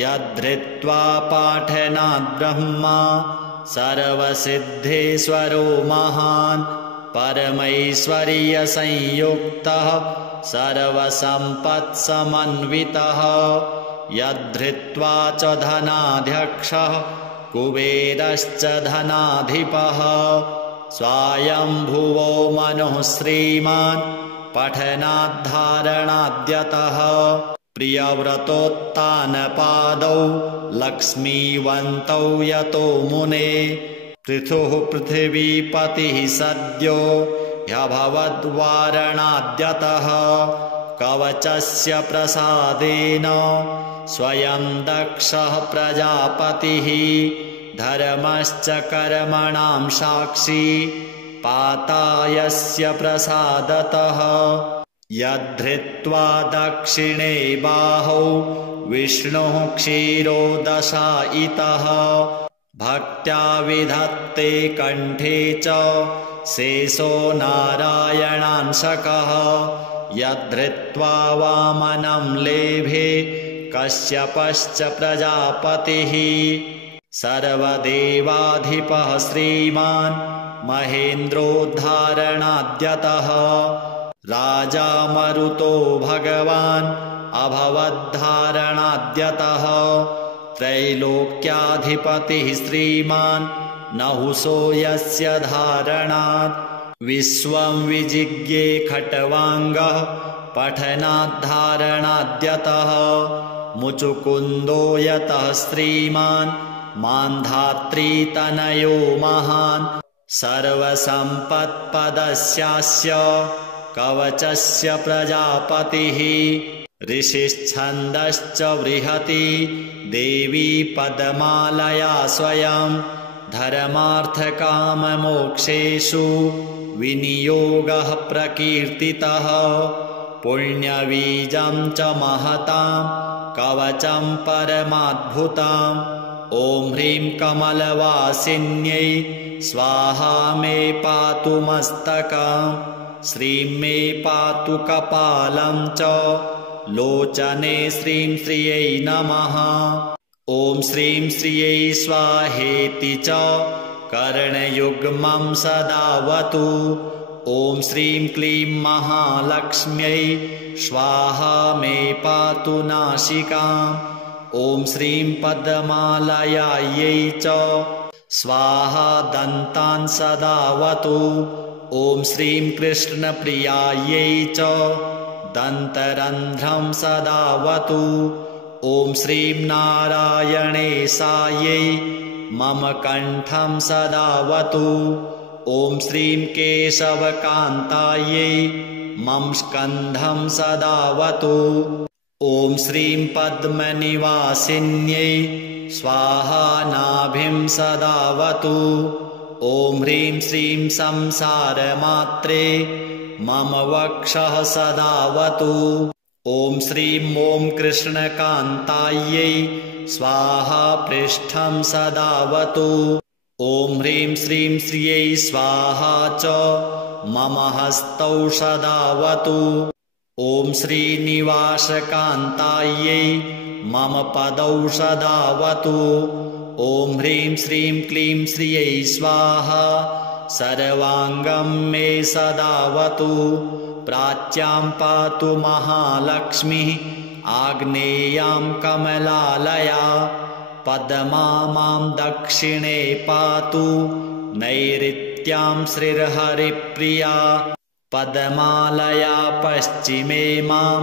यद्धृत्वा पाठनात् ब्रह्मा सर्वसिद्धेश्वरो महान् परमैश्वर्यसंयुक्तः सर्वसम्पत्समन्वितः यद्धृत्वा च धनाध्यक्षः कुबेरश्च धनाधिपः स्वायम्भुवो मनुः श्रीमान् पठनाद्धारणाद्यतः प्रियव्रतोत्तानपादौ लक्ष्मीवन्तौ यतो मुने पृथुः पृथिवीपतिः सद्यो ह्यभवद्वारणाद्यतः कवचस्य प्रसादेन स्वयं दक्षः प्रजापतिः धर्मश्च कर्मणां साक्षी पातायस्य प्रसादतः यद्धृत्वा दक्षिणे बाहौ विष्णुः क्षीरोदशायितः भक्त्या विधत्ते कण्ठे च शेषो नारायणांशकः यद्धृत्वा वामनं लेभे कश्यपश्च प्रजापतिः सर्वदेवाधिपः श्रीमान् महेन्द्रोद्धारणाद्यतः राजा मरुतो भगवान् अभवद्धारणाद्यतः त्रैलोक्याधिपतिः श्रीमान् नहुषो यस्य धारणात् विश्वं विजिज्ञे खट्वाङ्गः पठनाद्धारणाद्यतः मुचुकुन्दो यतः श्रीमान् मान्धात्रीतनयो महान् सर्वसम्पत्पदस्यास्य कवचस्य प्रजापतिः ऋषिश्छन्दश्च बृहति देवी पद्मालया स्वयं धर्मार्थकाममोक्षेषु विनियोगः प्रकीर्तितः पुण्यबीजं च महतां कवचं परमाद्भुतं ॐ ह्रीं कमलवासिन्यै स्वाहा मे पातु मस्तकं श्रीं मे पातु कपालं च लोचने श्रीं श्रियै नमः। ॐ श्रीं श्रियै स्वाहेति च कर्णयुग्मं सदावतु। ॐ श्रीं क्लीं महालक्ष्म्यै स्वाहा मे पातु नासिकाम्। ॐ श्रीं पद्मालयायै च स्वाहा दन्तान् सदावतु। ॐ श्रीं कृष्णप्रियायै च दन्तरन्ध्रं सदावतु। ॐ श्रीं नारायणेशायै मम कण्ठं सदावतु। ॐ श्रीं केशवकान्तायै मम स्कन्धं सदावतु। ॐ श्रीं पद्मनिवासिन्यै स्वाहा नाभिं सदावतु। ॐ ह्रीं श्रीं संसारमात्रे मम वक्षः सदावतु। ॐ श्रीं ॐ कृष्णकान्तायै स्वाहा पृष्ठं सदावतु। ॐ ह्रीं श्रीं श्रियै स्वाहा च मम हस्तौ सदावतु। ॐ श्रीनिवासकान्तायै मम पदौ सदावतु। ॐ ह्रीं श्रीं क्लीं श्रियै स्वाहा सर्वाङ्गं मे सदावतु। प्राच्यां पातु महालक्ष्मीः आग्नेयां कमलालया। पद्मा मां दक्षिणे पातु नैऋत्यां श्रीर्हरिप्रिया। पद्मालया पश्चिमे मां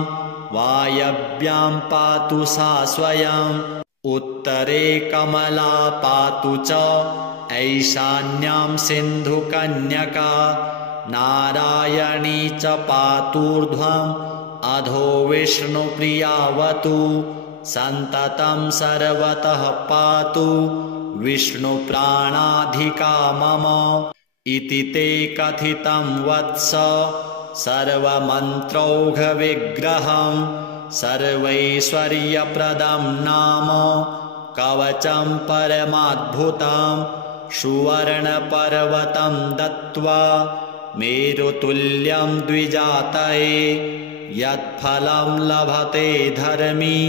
वायव्यां पातु सा स्वयम्। उत्तरे कमला पातु च ऐशान्यां सिन्धुकन्यका। नारायणी च पातूर्ध्वम् अधो विष्णुप्रियावतु। सन्ततं सर्वतः पातु विष्णुप्राणाधिका मम। इति ते कथितं वत्स सर्वमन्त्रौघविग्रहम् सर्वैश्वर्यप्रदं नाम कवचं परमाद्भुतं। सुवर्णपर्वतं दत्त्वा मेरुतुल्यं द्विजातये। यत्फलं लभते धर्मी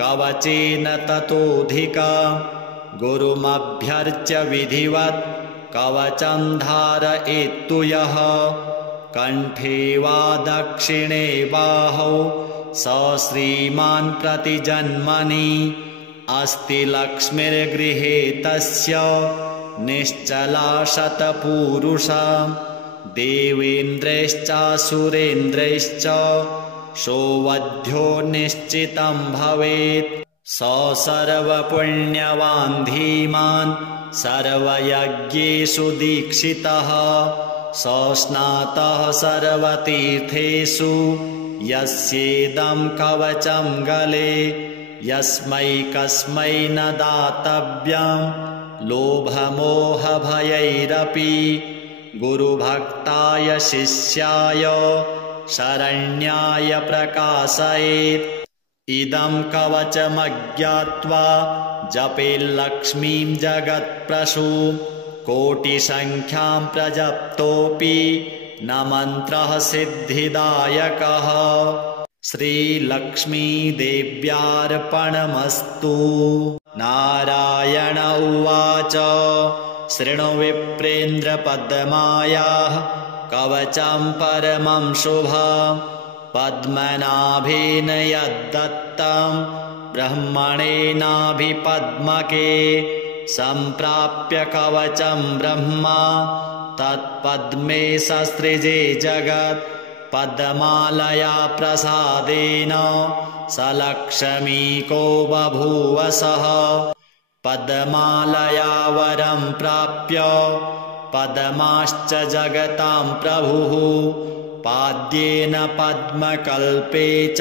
कवचेन ततोऽधिकम्। गुरुमभ्यर्च्य विधिवत् कवचं धारयेत्तु यः। कण्ठे वा दक्षिणे बाहौ स श्रीमान् प्रतिजन्मनि। अस्ति लक्ष्मीर्गृहे तस्य निश्चला शतपूरुषा। देवेन्द्रैश्चासुरेन्द्रैश्च सोऽवध्यो निश्चितं भवेत्। स सर्वपुण्यवान् धीमान् सर्वयज्ञेषु दीक्षितः। स स्नातः सर्वतीर्थेषु यस्येदं कवचं गले। यस्मै कस्मै न दातव्यं लोभमोहभयैरपि। गुरुभक्ताय शिष्याय शरण्याय प्रकाशयेत्। इदं कवचमज्ञात्वा जपेल्लक्ष्मीं जगत्प्रसूं। कोटिसङ्ख्यां प्रजप्तोऽपि न मन्त्रः सिद्धिदायकः। श्रीलक्ष्मीदेव्यार्पणमस्तु। नारायण उवाच शृणु विप्रेन्द्रपद्मायाः कवचं परमं शुभम्। पद्मनाभेन यद्दत्तं ब्रह्मणेनाभिपद्मके। सम्प्राप्य कवचं ब्रह्मा तत्पद्मे ससृजे जगत्। पद्मालया प्रसादेन स लक्ष्मीको बभूव सः। पद्मालया वरं प्राप्य पद्माश्च जगतां प्रभुः। पाद्येन पद्मकल्पे च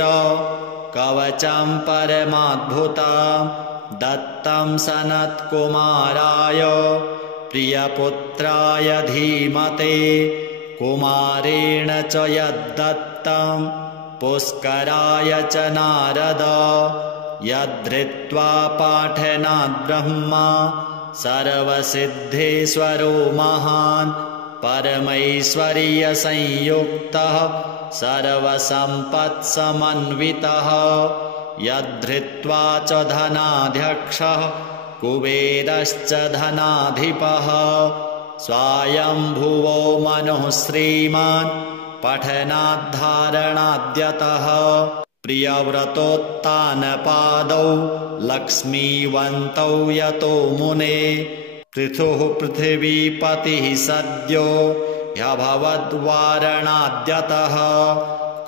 कवचं परमाद्भुतं। दत्तं सनत्कुमाराय प्रियपुत्राय धीमते। कुमारेण च यद्दत्तं पुष्कराय च नारद। यद्धृत्वा पाठनात् ब्रह्मा सर्वसिद्धेश्वरो महान्। परमैश्वर्यसंयुक्तः सर्वसम्पत्समन्वितः यद्धृत्वा च धनाध्यक्षः कुबेरश्च धनाधिपः स्वायम्भुवो मनुः श्रीमान् पठनाद्धारणाद्यतः प्रियव्रतोत्तानपादौ लक्ष्मीवन्तौ यतो मुने पृथुः पृथिवीपतिः सद्यो ह्यभवद्वारणाद्यतः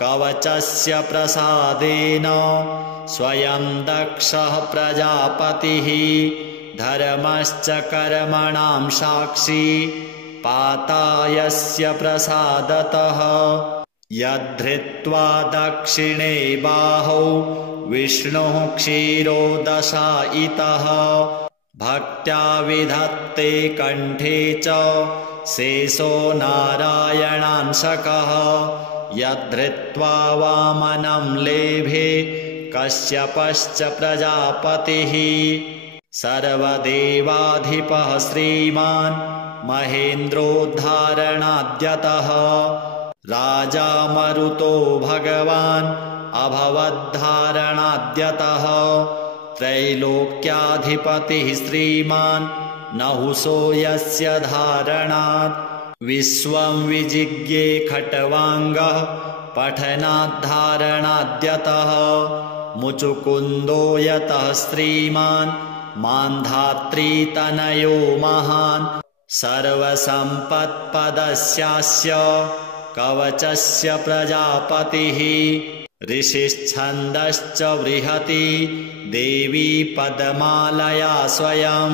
कवचस्य प्रसादेन स्वयं दक्षः प्रजापतिः धर्मश्च कर्मणां साक्षी पातायस्य प्रसादतः यद्धृत्वा दक्षिणे बाहौ विष्णुः क्षीरोदशायितः भक्त्या विधत्ते कण्ठे च शेषो नारायणांशकः यद्धृत्वा वामनं लेभे कश्यपश्च प्रजापतिः सर्वदेवाधिपः श्रीमान् महेन्द्रोद्धारणाद्यतः राजा मरुतो भगवान् अभवद्धारणाद्यतः त्रैलोक्याधिपतिः श्रीमान् नहुषो यस्य धारणात् विश्वं विजिज्ञे खट्वाङ्गः पठनाद्धारणाद्यतः मुचुकुन्दो यतः श्रीमान् मान्धात्रीतनयो महान् सर्वसम्पत्पदस्यास्य कवचस्य प्रजापतिः ऋषिश्छन्दश्च बृहति देवी पद्मालया स्वयं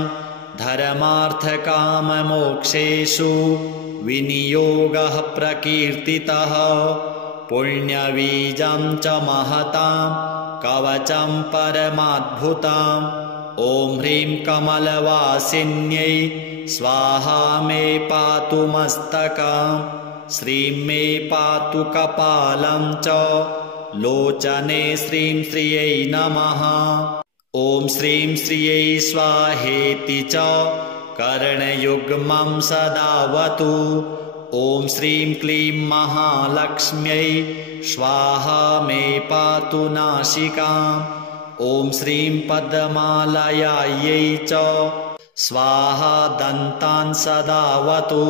धर्मार्थकाममोक्षेषु विनियोगः प्रकीर्तितः पुण्यबीजं च महतां कवचं परमाद्भुतम् ॐ ह्रीं कमलवासिन्यै स्वाहा मे पातु मस्तकम् श्रीं मे पातु कपालं च लोचने श्रीं श्रियै नमः ॐ श्रीं श्रियै स्वाहेति च कर्णयुग्मं सदावतु ॐ श्रीं क्लीं महालक्ष्म्यै स्वाहा मे पातु नासिकाम् ॐ श्रीं पद्मालयायै च स्वाहा दन्तान् सदावतु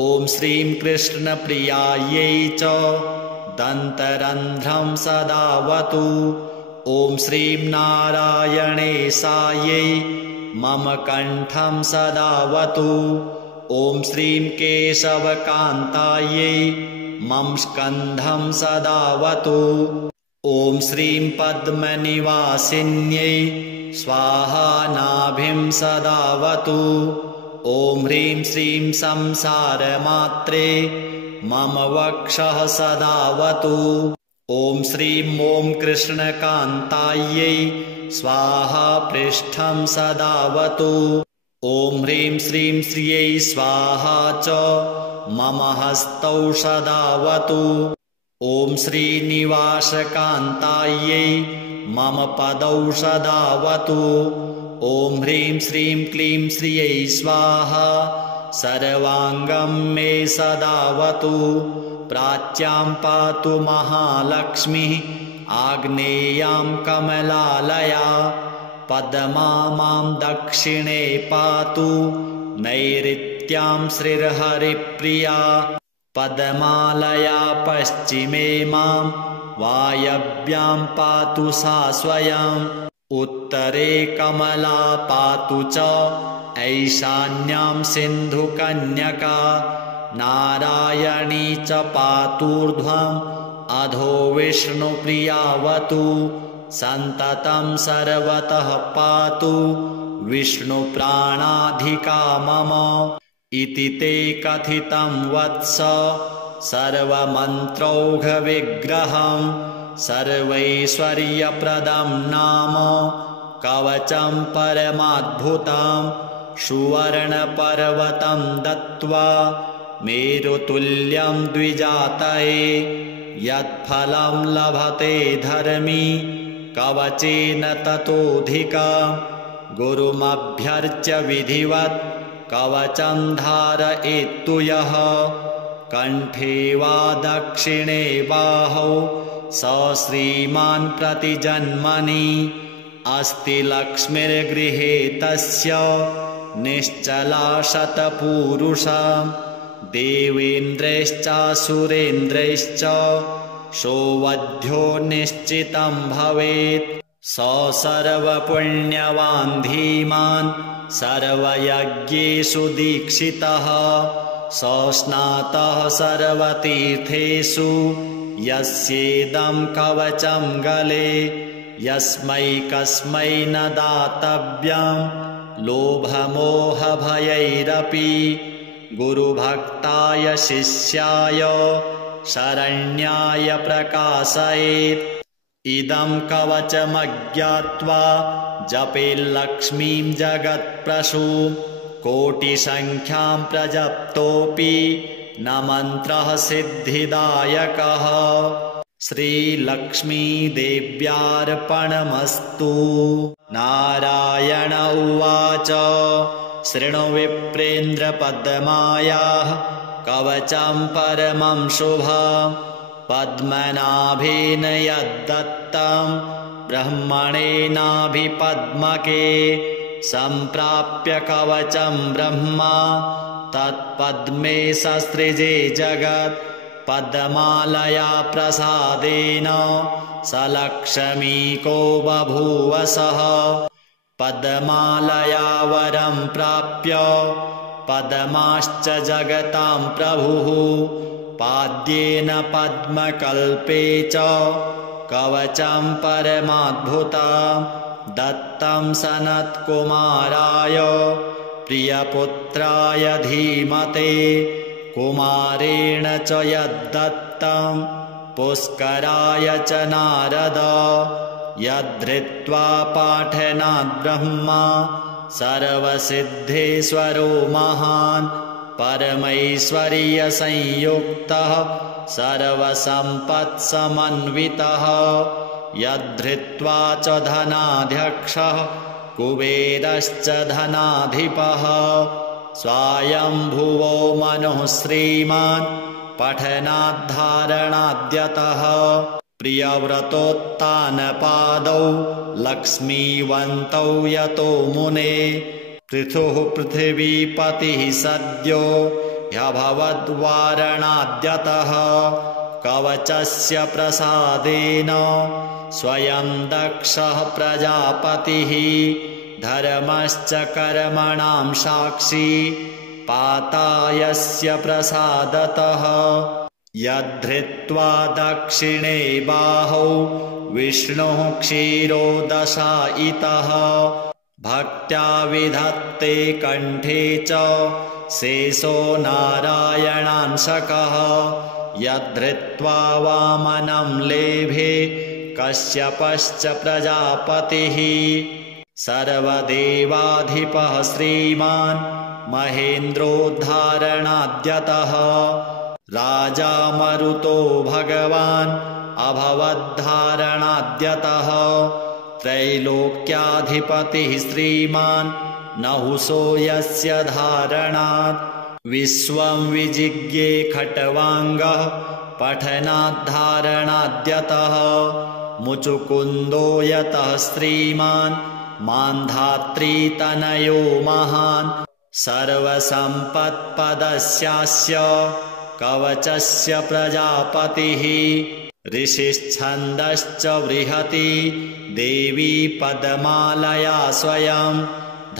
ॐ श्रीं कृष्णप्रियायै च दन्तरन्ध्रं सदावतु ॐ श्रीं नारायणेशायै मम कण्ठं सदावतु ॐ श्रीं केशवकान्तायै मम स्कन्धं सदावतु ॐ श्रीं पद्मनिवासिन्यै स्वाहा नाभिं सदावतु ॐ ह्रीं श्रीं संसारमात्रे मम वक्षः सदावतु ॐ श्रीं ॐ कृष्णकान्तायै स्वाहा पृष्ठं सदावतु ॐ ह्रीं श्रीं श्रियै स्वाहा च मम हस्तौ सदावतु ॐ श्रीनिवासकान्तायै मम पदौ सदावतु ॐ ह्रीं श्रीं क्लीं श्रियै स्वाहा सर्वाङ्गं मे सदावतु प्राच्यां पातु महालक्ष्मीः आग्नेयां कमलालया पद्मा मां दक्षिणे पातु नैऋत्यां श्रीर्हरिप्रिया पद्मालया पश्चिमे मां वायव्यां पातु सा स्वयम् उत्तरे कमला पातु च ऐशान्यां सिन्धुकन्यका नारायणी च पातूर्ध्वम् अधो विष्णुप्रियावतु सन्ततं सर्वतः पातु विष्णुप्राणाधिका मम इति ते कथितं वत्स सर्वमन्त्रौघविग्रहं सर्वैश्वर्यप्रदं नाम कवचं परमाद्भुतं सुवर्णपर्वतं दत्त्वा मेरुतुल्यं द्विजातये यत्फलं लभते धर्मी कवचेन ततोऽधिका गुरुमभ्यर्च्य विधिवत् कवचं धारयेत्तु यः कण्ठे वा दक्षिणे बाहौ स श्रीमान् प्रतिजन्मनि अस्ति लक्ष्मीर्गृहे तस्य निश्चला शतपूरुषा देवेन्द्रैश्चासुरेन्द्रैश्च सौवध्यो निश्चितं भवेत् स सर्वपुण्यवान् धीमान् सर्वयज्ञेषु दीक्षितः स स्नातः सर्वतीर्थेषु यस्येदं कवचं गले यस्मै कस्मै न दातव्यं लोभमोहभयैरपि गुरुभक्ताय शिष्याय शरण्याय प्रकाशयेत् इदं कवचमज्ञात्वा जपेल्लक्ष्मीं जगत्प्रसूं कोटिसङ्ख्यां प्रजप्तोऽपि न मन्त्रः सिद्धिदायकः श्रीलक्ष्मीदेव्यार्पणमस्तु। नारायण उवाच शृणु विप्रेन्द्रपद्मायाः कवचं परमं शुभं पद्मनाभेन यद्दत्तं ब्रह्मणेनाभिपद्मके सम्प्राप्य कवचं ब्रह्मा तत्पद्मे ससृजे जगत् पद्ममालया प्रसादेन स लक्ष्मीको बभूव सः पद्ममालया वरं प्राप्य पद्माश्च जगतां प्रभुः पाद्येन पद्मकल्पे च कवचं परमाद्भुतं दत्तं सनत्कुमाराय प्रियपुत्राय धीमते कुमारेण च यद्दत्तं पुष्कराय च नारद यद्धृत्वा पाठनात् ब्रह्मा सर्वसिद्धेश्वरो महान् परमैश्वर्यसंयुक्तः सर्वसम्पत्समन्वितः यद्धृत्वा च धनाध्यक्षः कुबेरश्च धनाधिपः स्वायम्भुवो मनुः श्रीमान् पठनाद्धारणाद्यतः प्रियव्रतोत्तानपादौ लक्ष्मीवन्तौ यतो मुने पृथुः पृथिवीपतिः सद्यो ह्यभवद्वारणाद्यतः कवचस्य प्रसादेन स्वयं दक्षः प्रजापतिः धर्मश्च कर्मणां साक्षी पातायस्य प्रसादतः यद्धृत्वा दक्षिणे बाहौ विष्णुः क्षीरोदशायितः भक्त्या विधत्ते कण्ठे च शेषो नारायणांशकः यद्धृत्वा वामनं लेभे कश्यपश्च प्रजापतिः सर्वदेवाधिपः श्रीमान् महेन्द्रोद्धारणाद्यतः राजा मरुतो भगवान् अभवद्धारणाद्यतः त्रैलोक्याधिपतिः श्रीमान् नहुषो यस्य धारणात् विश्वं विजिज्ञे खट्वाङ्गः पठनाद्धारणाद्यतः मुचुकुन्दो यतः श्रीमान् मान्धात्रीतनयो महान् सर्वसम्पत्पदस्यास्य कवचस्य प्रजापतिः ऋषिश्छन्दश्च बृहति देवी पद्ममालया स्वयं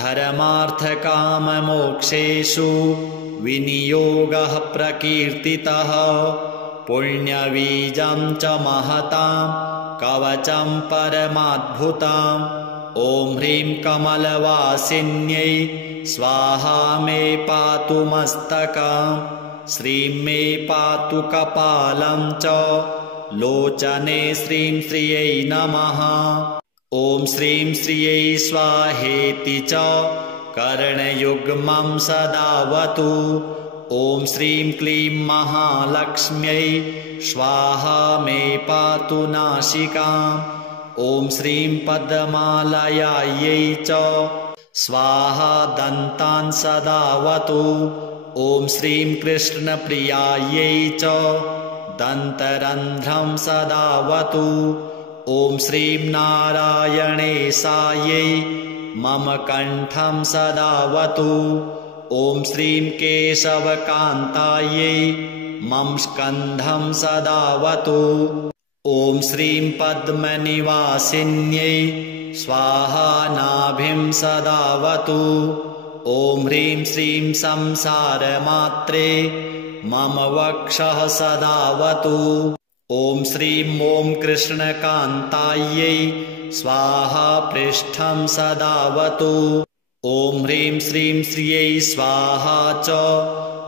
धर्मार्थकाममोक्षेषु विनियोगः प्रकीर्तितः पुण्यबीजं च महतां कवचं परमाद्भुतम् ॐ ह्रीं कमलवासिन्यै स्वाहा मे पातु मस्तकं श्रीं मे पातु कपालं च लोचने श्रीं श्रियै नमः ॐ श्रीं श्रियै स्वाहेति च कर्णयुग्मं सदावतु ॐ श्रीं क्लीं महालक्ष्म्यै स्वाहा मे पातु नासिकाम् ॐ श्रीं पद्ममालयायै च स्वाहा दन्तान् सदावतु ॐ श्रीं कृष्णप्रियायै च दन्तरन्ध्रं सदावतु। ॐ श्रीं नारायणेशायै मम कण्ठं सदावतु। ॐ श्रीं केशवकान्तायै मम स्कन्धं सदावतु। ॐ श्रीं पद्मनिवासिन्यै स्वाहा नाभिं सदावतु। ॐ ह्रीं श्रीं संसारमात्रे मम वक्षः सदावतु। ॐ श्रीं ॐ कृष्णकान्तायै स्वाहा पृष्ठं सदावतु। ॐ ह्रीं श्रीं श्रियै स्वाहा च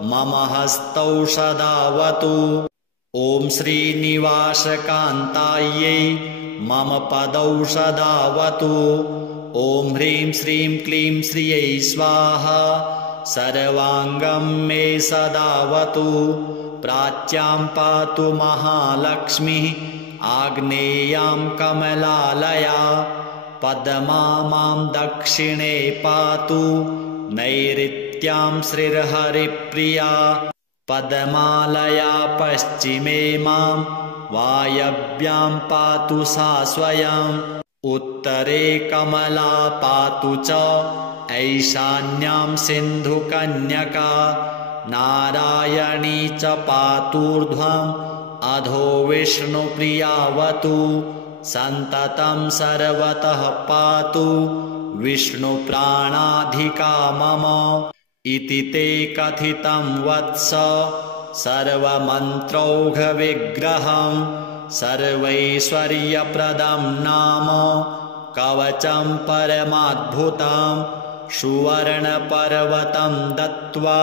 मम हस्तौ सदावतु। ॐ श्रीनिवासकान्तायै मम पदौ सदावतु। ॐ ह्रीं श्रीं क्लीं श्रियै स्वाहा सर्वाङ्गं मे सदावतु। प्राच्यां पातु महालक्ष्मीः आग्नेयां कमलालया। पद्मा मां दक्षिणे पातु नैऋत्यां श्रीर्हरिप्रिया। पद्मालया पश्चिमे मां वायव्यां पातु सा स्वयम्। उत्तरे कमला पातु च ऐशान्यां सिन्धुकन्यका। नारायणी च पातूर्ध्वम् अधो विष्णुप्रियावतु। सन्ततं सर्वतः पातु विष्णुप्राणाधिका मम। इति ते कथितं वत्स सर्वमन्त्रौघविग्रहं सर्वैश्वर्यप्रदं नाम कवचं परमाद्भुतं। सुवर्णपर्वतं दत्त्वा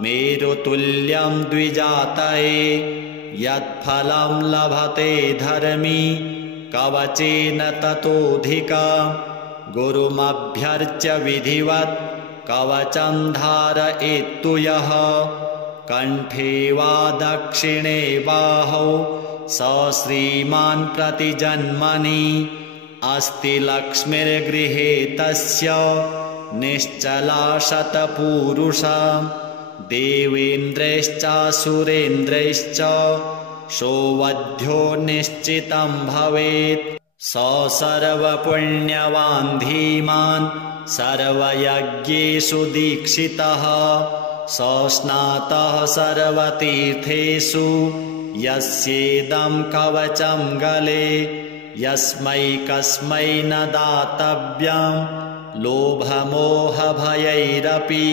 मेरुतुल्यं द्विजातये। यत्फलं लभते धर्मी कवचेन ततोऽधिका। गुरुमभ्यर्च्य विधिवत् कवचं धारयेत्तु यः। कण्ठे वा दक्षिणे बाहौ स श्रीमान् प्रतिजन्मनि। अस्ति लक्ष्मीर्गृहे तस्य निश्चला शतपूरुषा। देवेन्द्रैश्चासुरेन्द्रैश्च सौवध्यो निश्चितं भवेत्। स सर्वपुण्यवान् धीमान् सर्वयज्ञेषु दीक्षितः। स स्नातः सर्वतीर्थेषु यस्येदं कवचं गले। यस्मै कस्मै न दातव्यं लोभमोहभयैरपि।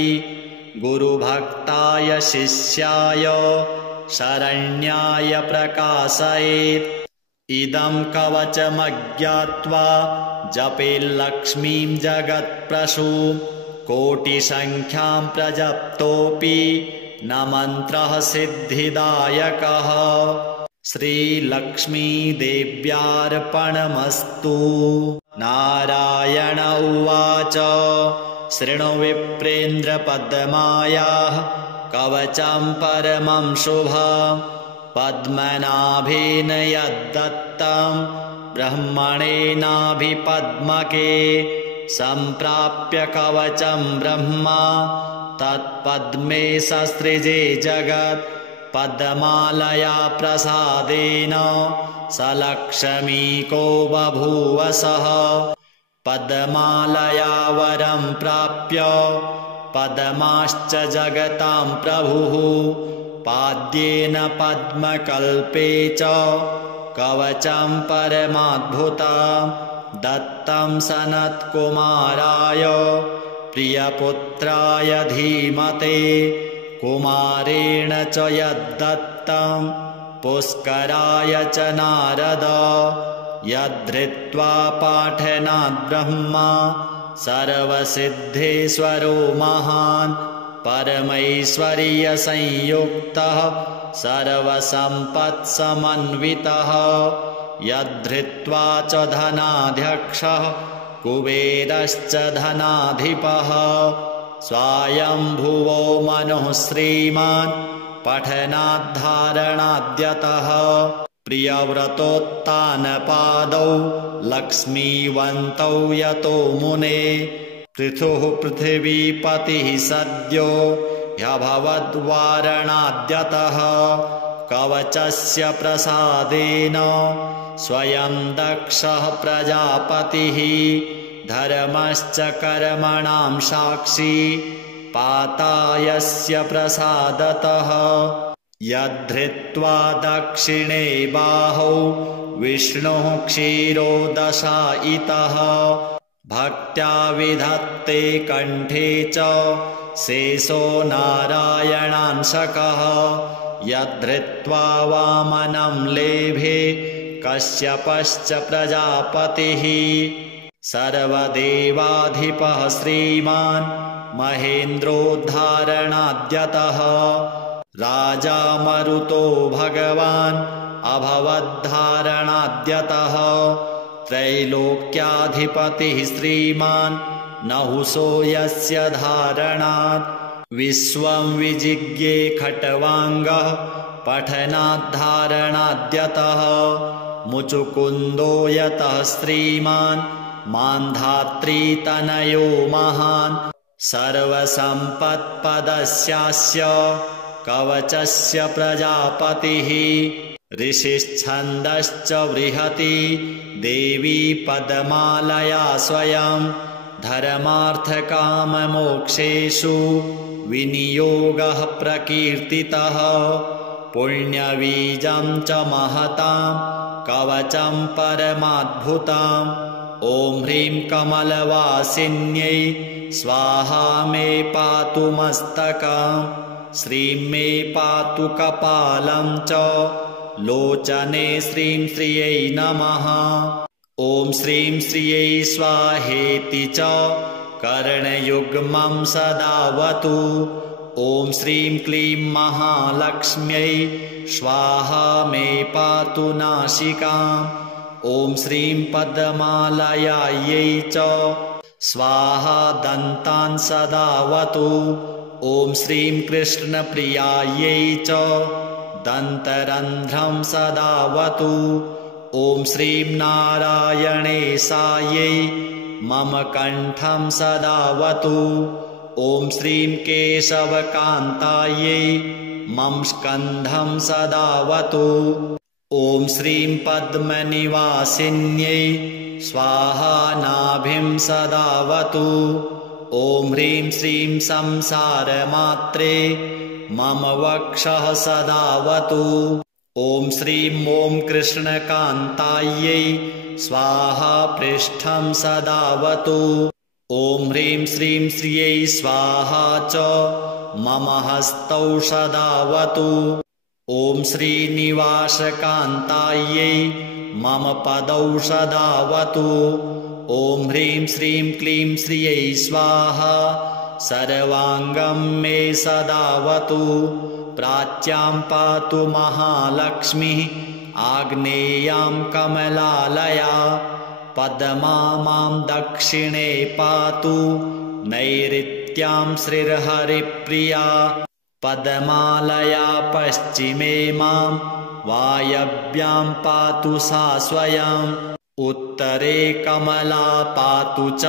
गुरुभक्ताय शिष्याय शरण्याय प्रकाशयेत्। इदं कवचमज्ञात्वा जपेल्लक्ष्मीं जगत्प्रसूं। कोटिसङ्ख्यां प्रजप्तोऽपि न मन्त्रः सिद्धिदायकः। श्रीलक्ष्मीदेव्यार्पणमस्तु। नारायण उवाच शृणु विप्रेन्द्रपद्मायाः कवचं परमं शुभम्। पद्मनाभेन यद्दत्तं ब्रह्मणेनाभिपद्मके। सम्प्राप्य कवचं ब्रह्मा तत्पद्मे ससृजे जगत्। पद्मालया प्रसादेन स लक्ष्मीको बभूव सः। पद्मालया वरं प्राप्य पद्माश्च जगतां प्रभुः। पाद्येन पद्मकल्पे च कवचं परमाद्भुतं। दत्तं सनत्कुमाराय प्रियपुत्राय धीमते। कुमारेण च यद्दत्तं पुष्कराय च नारद। यद्धृत्वा पाठनाद्ब्रह्मा सर्वसिद्धेश्वरो महान्। परमैश्वर्यसंयुक्तः सर्वसम्पत्समन्वितः। यद्धृत्वा च धनाध्यक्षः कुबेरश्च धनाधिपः। स्वायम्भुवो मनुः श्रीमान् पठनाद्धारणाद्यतः। प्रियव्रतोत्तानपादौ लक्ष्मीवन्तौ यतो मुने। पृथुः पृथिवीपतिः सद्यो ह्यभवद्वारणाद्यतः कवचस्य प्रसादेन स्वयं दक्षः प्रजापतिः धर्मश्च कर्मणां साक्षी पातायस्य प्रसादतः यद्धृत्वा दक्षिणे बाहौ विष्णुः क्षीरोदशायितः भक्त्या विधत्ते कण्ठे च शेषो नारायणांशकः यद्धृत्वा वामनं लेभे कश्यपश्च प्रजापतिः सर्वदेवाधिपः श्रीमान् महेन्द्रोद्धारणाद्यतः राजा मरुतो भगवान् अभवद्धारणाद्यतः त्रैलोक्याधिपतिः श्रीमान् नहुषो यस्य धारणात् विश्वं विजिज्ञे खट्वाङ्गः पठनाद्धारणाद्यतः मुचुकुन्दो यतः श्रीमान् मान्धात्रीतनयो महान् सर्वसम्पत्पदस्यास्य कवचस्य प्रजापतिः ऋषिश्छन्दश्च बृहति देवी पद्मालया स्वयं धर्मार्थकाममोक्षेषु विनियोगः प्रकीर्तितः पुण्यबीजं च महतां कवचं परमाद्भुतम् ॐ ह्रीं कमलवासिन्यै स्वाहा मे पातु मस्तकम् श्रीं मे पातु कपालं च लोचने श्रीं श्रियै नमः ॐ श्रीं श्रियै स्वाहेति च कर्णयुग्मं सदावतु ॐ श्रीं क्लीं महालक्ष्म्यै स्वाहा मे पातु नासिकाम् ॐ श्रीं पद्मालयायै च स्वाहा दन्तान् सदावतु ॐ श्रीं कृष्णप्रियायै च दन्तरन्ध्रं सदावतु ॐ श्रीं नारायणेशायै मम कण्ठं सदावतु ॐ श्रीं केशवकान्तायै मम स्कन्धं सदावतु ॐ श्रीं पद्मनिवासिन्यै स्वाहा नाभिं सदावतु ॐ ह्रीं श्रीं संसारमात्रे मम वक्षः सदावतु ॐ श्रीं ॐ कृष्णकान्तायै स्वाहा पृष्ठं सदावतु ॐ ह्रीं श्रीं श्रियै स्वाहा च मम हस्तौ सदावतु ॐ श्रीनिवासकान्तायै मम पदौ सदावतु ॐ ह्रीं श्रीं क्लीं श्रियै स्वाहा सर्वाङ्गं मे सदावतु प्राच्यां पातु महालक्ष्मीः आग्नेयां कमलालया पद्मा मां दक्षिणे पातु नैऋत्यां श्रीर्हरिप्रिया पद्मालया पश्चिमे मां वायव्यां पातु सा स्वयम् उत्तरे कमला पातु च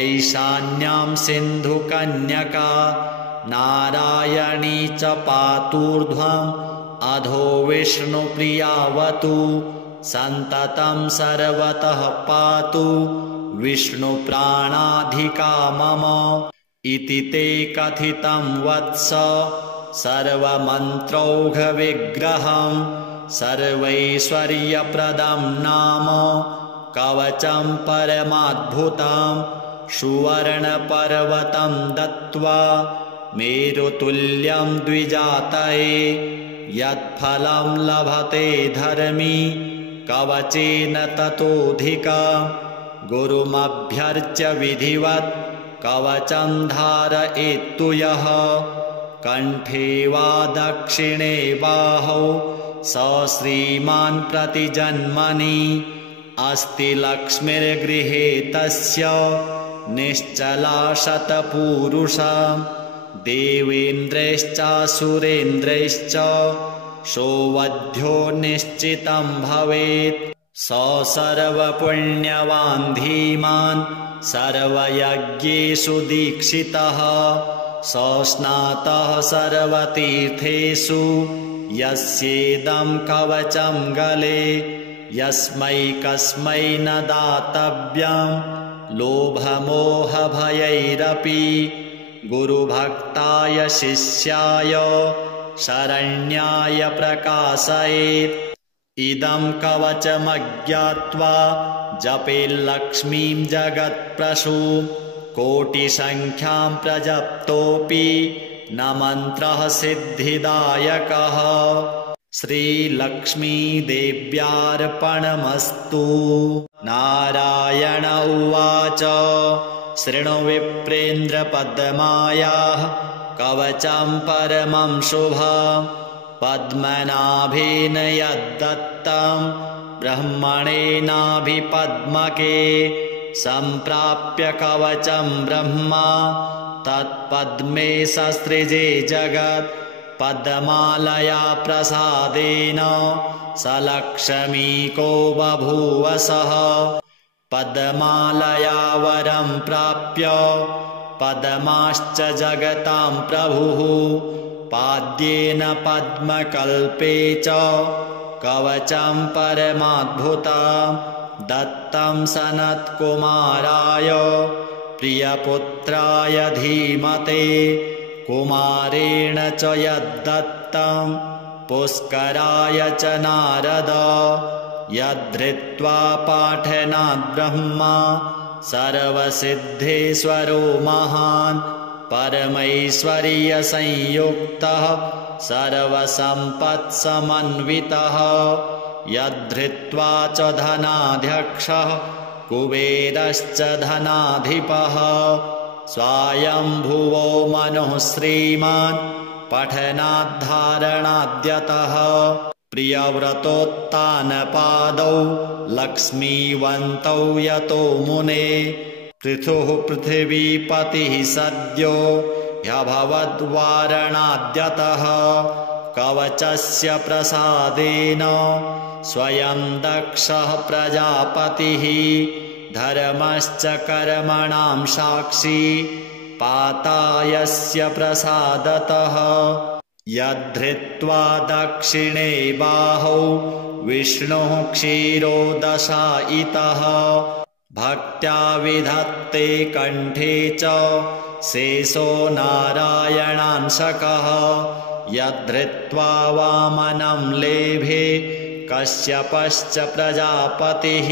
ऐशान्यां सिन्धुकन्यका नारायणी च पातूर्ध्वम् अधो विष्णुप्रियावतु सन्ततं सर्वतः पातु विष्णुप्राणाधिका मम इति ते कथितं वत्स सर्वमन्त्रौघविग्रहं सर्वैश्वर्यप्रदं नाम कवचं परमाद्भुतं सुवर्णपर्वतं दत्त्वा मेरुतुल्यं द्विजातये यत्फलं लभते धर्मी कवचेन ततोऽधिका गुरुमभ्यर्च्य विधिवत् कवचं धारयेत्तु यः कण्ठे वा दक्षिणे बाहौ स श्रीमान् प्रतिजन्मनि अस्ति लक्ष्मीर्गृहे तस्य निश्चला शतपूरुषा देवेन्द्रैश्चासुरेन्द्रैश्च सौवध्यो निश्चितं भवेत् स सर्वपुण्यवान् धीमान् सर्वयज्ञेषु दीक्षितः स स्नातः सर्वतीर्थेषु यस्येदं कवचं गले यस्मै कस्मै न दातव्यं लोभमोहभयैरपि गुरुभक्ताय शिष्याय शरण्याय प्रकाशयेत् इदं कवचमज्ञात्वा जपेल्लक्ष्मीं जगत्प्रसूं कोटिसङ्ख्यां प्रजप्तोऽपि न मन्त्रः सिद्धिदायकः श्रीलक्ष्मीदेव्यार्पणमस्तु। नारायण उवाच शृणु विप्रेन्द्रपद्मायाः कवचं परमं शुभं पद्मनाभेन यद्दत्तं ब्रह्मणेनाभिपद्मके सम्प्राप्य कवचं ब्रह्मा तत्पद्मे ससृजे जगत् पद्मालया प्रसादेन स लक्ष्मीको बभूव सः पद्मालया वरं प्राप्य पद्माश्च जगतां प्रभुः पाद्येन पद्मकल्पे च कवचं परमाद्भुतं दत्तं सनत्कुमाराय प्रियपुत्राय धीमते कुमारेण च यद्दत्तं पुष्कराय च नारद यद्धृत्वा पाठनात् ब्रह्मा सर्वसिद्धेश्वरो महान् परमैश्वर्यसंयुक्तः सर्वसम्पत्समन्वितः यद्धृत्वा च धनाध्यक्षः कुबेरश्च धनाधिपः स्वायम्भुवो मनुः श्रीमान् पठनाद्धारणाद्यतः प्रियव्रतोत्तानपादौ लक्ष्मीवन्तौ यतो मुने पृथुः पृथिवीपतिः सद्यो ह्यभवद्वारणाद्यतः कवचस्य प्रसादेन स्वयं दक्षः प्रजापतिः धर्मश्च कर्मणां साक्षी पातायस्य प्रसादतः यद्धृत्वा दक्षिणे बाहौ विष्णुः क्षीरोदशायितः भक्त्या विधत्ते कण्ठे च शेषो नारायणांशकः यद्धृत्वा वामनं लेभे कश्यपश्च प्रजापतिः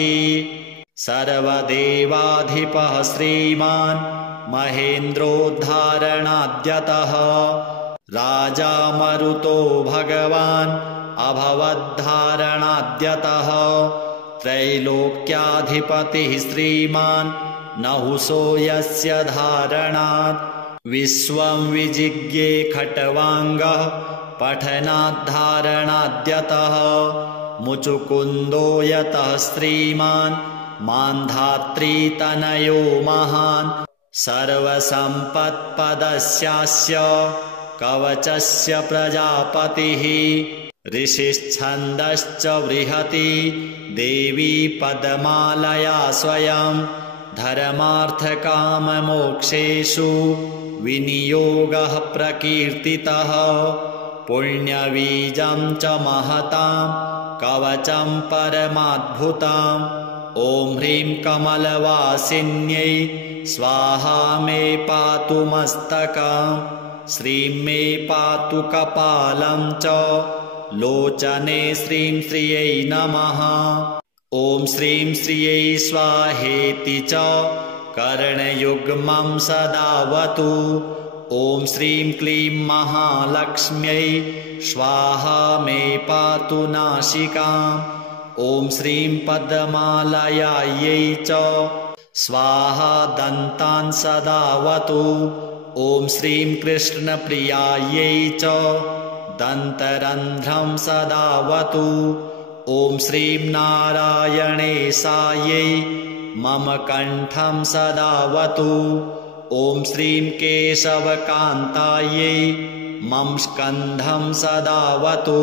सर्वदेवाधिपः श्रीमान् महेन्द्रोद्धारणाद्यतः राजा मरुतो भगवान् अभवद्धारणाद्यतः त्रैलोक्याधिपतिः श्रीमान् नहुषो यस्य धारणात् विश्वं विजिज्ञे खट्वाङ्गः पठनाद्धारणाद्यतः मुचुकुन्दो यतः श्रीमान् मान्धात्रीतनयो महान् सर्वसम्पत्पदस्यास्य कवचस्य प्रजापतिः ऋषिश्छन्दश्च बृहति देवी पद्मालया स्वयं धर्मार्थकाममोक्षेषु विनियोगः प्रकीर्तितः पुण्यबीजं च महतां कवचं परमाद्भुतम् ॐ ह्रीं कमलवासिन्यै स्वाहा मे पातु मस्तकम् श्रीं मे पातु कपालं च लोचने श्रीं श्रियै नमः ॐ श्रीं श्रियै स्वाहेति च कर्णयुग्मं सदावतु ॐ श्रीं क्लीं महालक्ष्म्यै स्वाहा मे पातु नासिकाम् ॐ श्रीं पद्मालयायै च स्वाहा दन्तान् सदावतु ॐ श्रीं कृष्णप्रियायै च दन्तरन्ध्रं सदावतु ॐ श्रीं नारायणेशायै मम कण्ठं सदावतु ॐ श्रीं केशवकान्तायै मम स्कन्धं सदावतु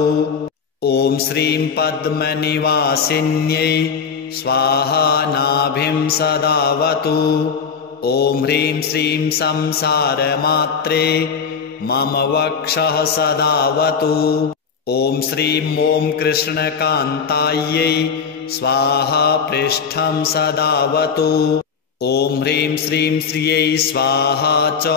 ॐ श्रीं पद्मनिवासिन्यै स्वाहा नाभिं सदावतु ॐ ह्रीं श्रीं संसारमात्रे मम वक्षः सदावतु। ॐ श्रीं ॐ कृष्णकान्तायै स्वाहा पृष्ठं सदावतु। ॐ ह्रीं श्रीं श्रियै स्वाहा च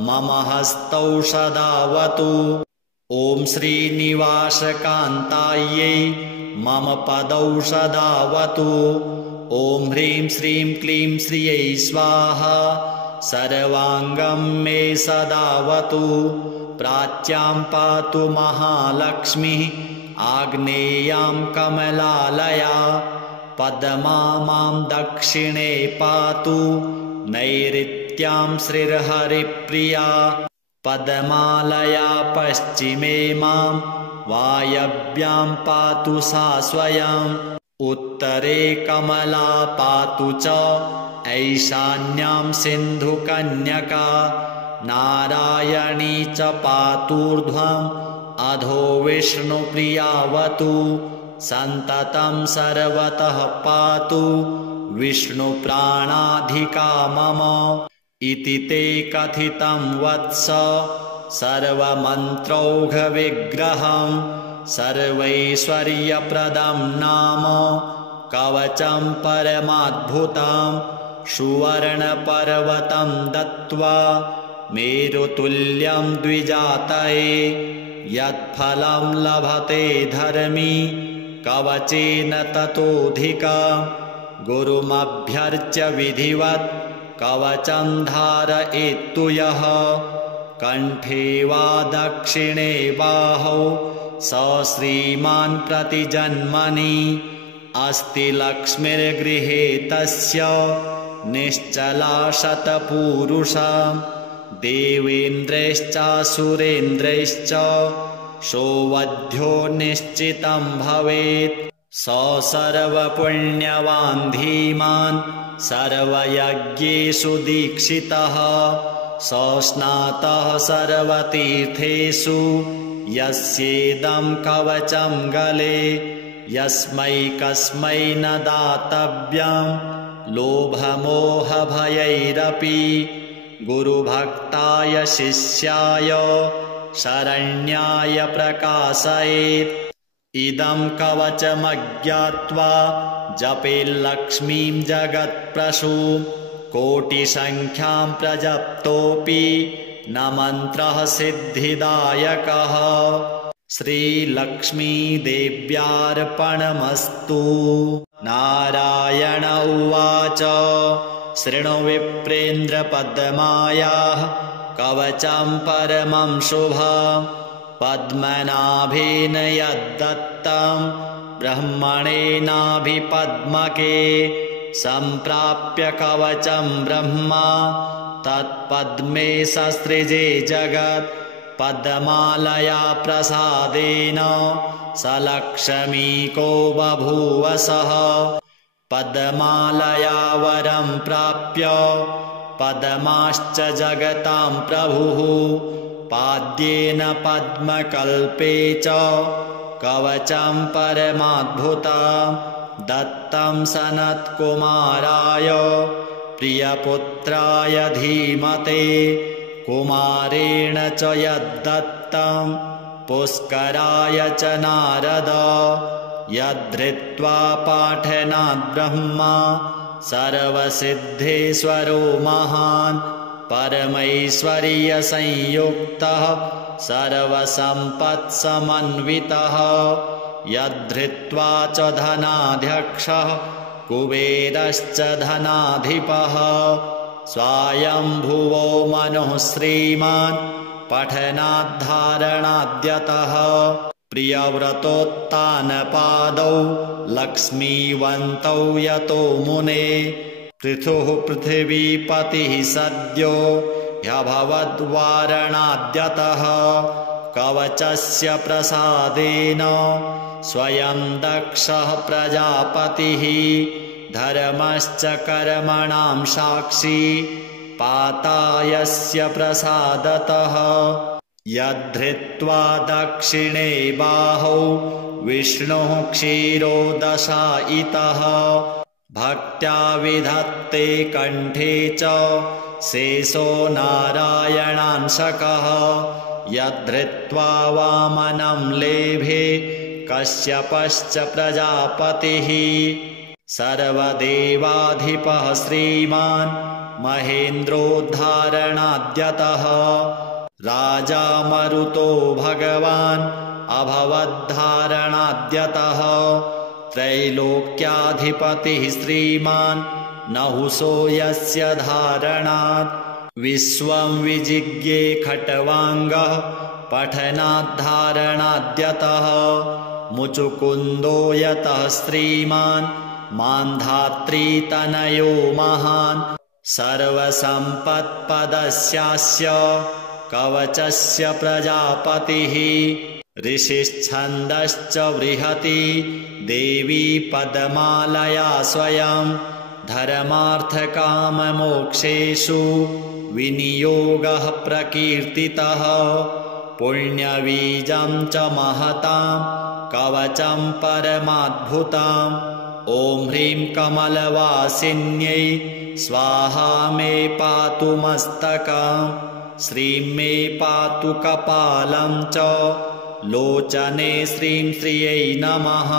मम हस्तौ सदावतु। ॐ श्रीनिवासकान्तायै मम पदौ सदावतु। ॐ ह्रीं श्रीं क्लीं श्रियै स्वाहा सर्वाङ्गं मे सदावतु। प्राच्यां पातु महालक्ष्मीः आग्नेयां कमलालया। पद्मा मां दक्षिणे पातु नैऋत्यां श्रीर्हरिप्रिया। पद्मालया पश्चिमे मां वायव्यां पातु सा स्वयम्। उत्तरे कमला पातु च ऐशान्यां सिन्धुकन्यका। नारायणी च पातूर्ध्वम् अधो विष्णुप्रियावतु। सन्ततं सर्वतः पातु विष्णुप्राणाधिका मम। इति ते कथितं वत्स सर्वमन्त्रौघविग्रहम् सर्वैश्वर्यप्रदं नाम कवचं परमाद्भुतं। सुवर्णपर्वतं दत्त्वा मेरुतुल्यं द्विजातये। यत्फलं लभते धर्मी कवचेन ततोऽधिका। गुरुमभ्यर्च्य विधिवत् कवचं धारयेत्तु यः। कण्ठे वा दक्षिणे बाहौ स श्रीमान् प्रतिजन्मनि। अस्ति लक्ष्मीर्गृहे तस्य निश्चला शतपूरुषा। देवेन्द्रैश्चासुरेन्द्रैश्च सौवध्यो निश्चितं भवेत्। स सर्वपुण्यवान् धीमान् सर्वयज्ञेषु दीक्षितः। स स्नातः सर्वतीर्थेषु यस्येदं कवचं गले। यस्मै कस्मै न दातव्यं लोभमोहभयैरपि। गुरुभक्ताय शिष्याय शरण्याय प्रकाशयेत्। इदं कवचमज्ञात्वा जपेल्लक्ष्मीं जगत्प्रसूं। कोटिसङ्ख्यां प्रजप्तोऽपि न मन्त्रः सिद्धिदायकः। श्रीलक्ष्मीदेव्यार्पणमस्तु। नारायण उवाच शृणु विप्रेन्द्रपद्मायाः कवचं परमं शुभं। पद्मनाभेन यद्दत्तं ब्रह्मणेनाभिपद्मके। सम्प्राप्य कवचं ब्रह्मा तत्पद्मे ससृजे जगत्। पद्मालया प्रसादेन स लक्ष्मीको बभूव सः। पद्मालया वरं प्राप्य पद्माश्च जगतां प्रभुः। पाद्येन पद्मकल्पे च कवचं परमाद्भुतं। दत्तं सनत्कुमाराय प्रियपुत्राय धीमते। कुमारेण च यद्दत्तं पुष्कराय च नारद। यद्धृत्वा पाठनाद्ब्रह्मा सर्वसिद्धेश्वरो महान्। परमैश्वर्यसंयुक्तः सर्वसम्पत्समन्वितः। यद्धृत्वा च धनाध्यक्षः कुबेरश्च धनाधिपः। स्वायम्भुवो मनुः श्रीमान् पठनाद्धारणाद्यतः। प्रियव्रतोत्तानपादौ लक्ष्मीवन्तौ यतो मुने। पृथुः पृथिवीपतिः सद्यो ह्यभवद्वारणाद्यतः। कवचस्य प्रसादेन स्वयं दक्षः प्रजापतिः। धर्मश्च कर्मणां साक्षी पातायस्य प्रसादतः। यद्धृत्वा दक्षिणे बाहौ विष्णुः क्षीरोदशायितः। भक्त्या विधत्ते कण्ठे च शेषो नारायणांशकः यद्धृत्वा वामनं लेभे कश्यपश्च प्रजापतिः सर्वदेवाधिपः श्रीमान् महेन्द्रोद्धारणाद्यतः राजा मरुतो भगवान् अभवद्धारणाद्यतः त्रैलोक्याधिपतिः श्रीमान् नहुषो यस्य धारणात् विश्वं विजिज्ञे खट्वाङ्गः पठनाद्धारणाद्यतः मुचुकुन्दो यतः श्रीमान् मान्धात्रीतनयो महान् सर्वसम्पत्पदस्यास्य कवचस्य प्रजापतिः ऋषिश्छन्दश्च बृहति देवी पद्मालया स्वयं धर्मार्थकाममोक्षेषु विनियोगः प्रकीर्तितः पुण्यबीजं च महतां कवचं परमाद्भुतम् ॐ ह्रीं कमलवासिन्यै स्वाहा मे पातु मस्तकम् श्रीं मे पातु कपालं च लोचने श्रीं श्रियै नमः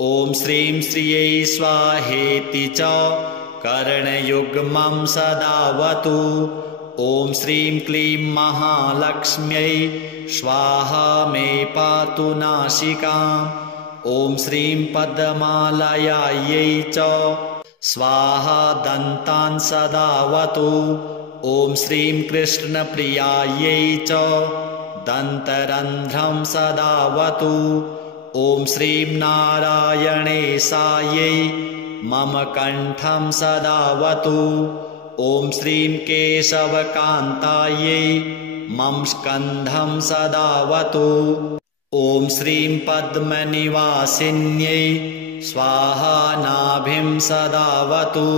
ॐ श्रीं श्रियै स्वाहेति च कर्णयुग्मं सदावतु ॐ श्रीं क्लीं महालक्ष्म्यै स्वाहा मे पातु नासिकाम् ॐ श्रीं पद्मालयायै च स्वाहा दन्तान् सदावतु ॐ श्रीं कृष्णप्रियायै च दन्तरन्ध्रं सदावतु ॐ श्रीं नारायणेशायै मम कण्ठं सदावतु ॐ श्रीं केशवकान्तायै मम स्कन्धं सदावतु ॐ श्रीं पद्मनिवासिन्यै स्वाहा नाभिं सदावतु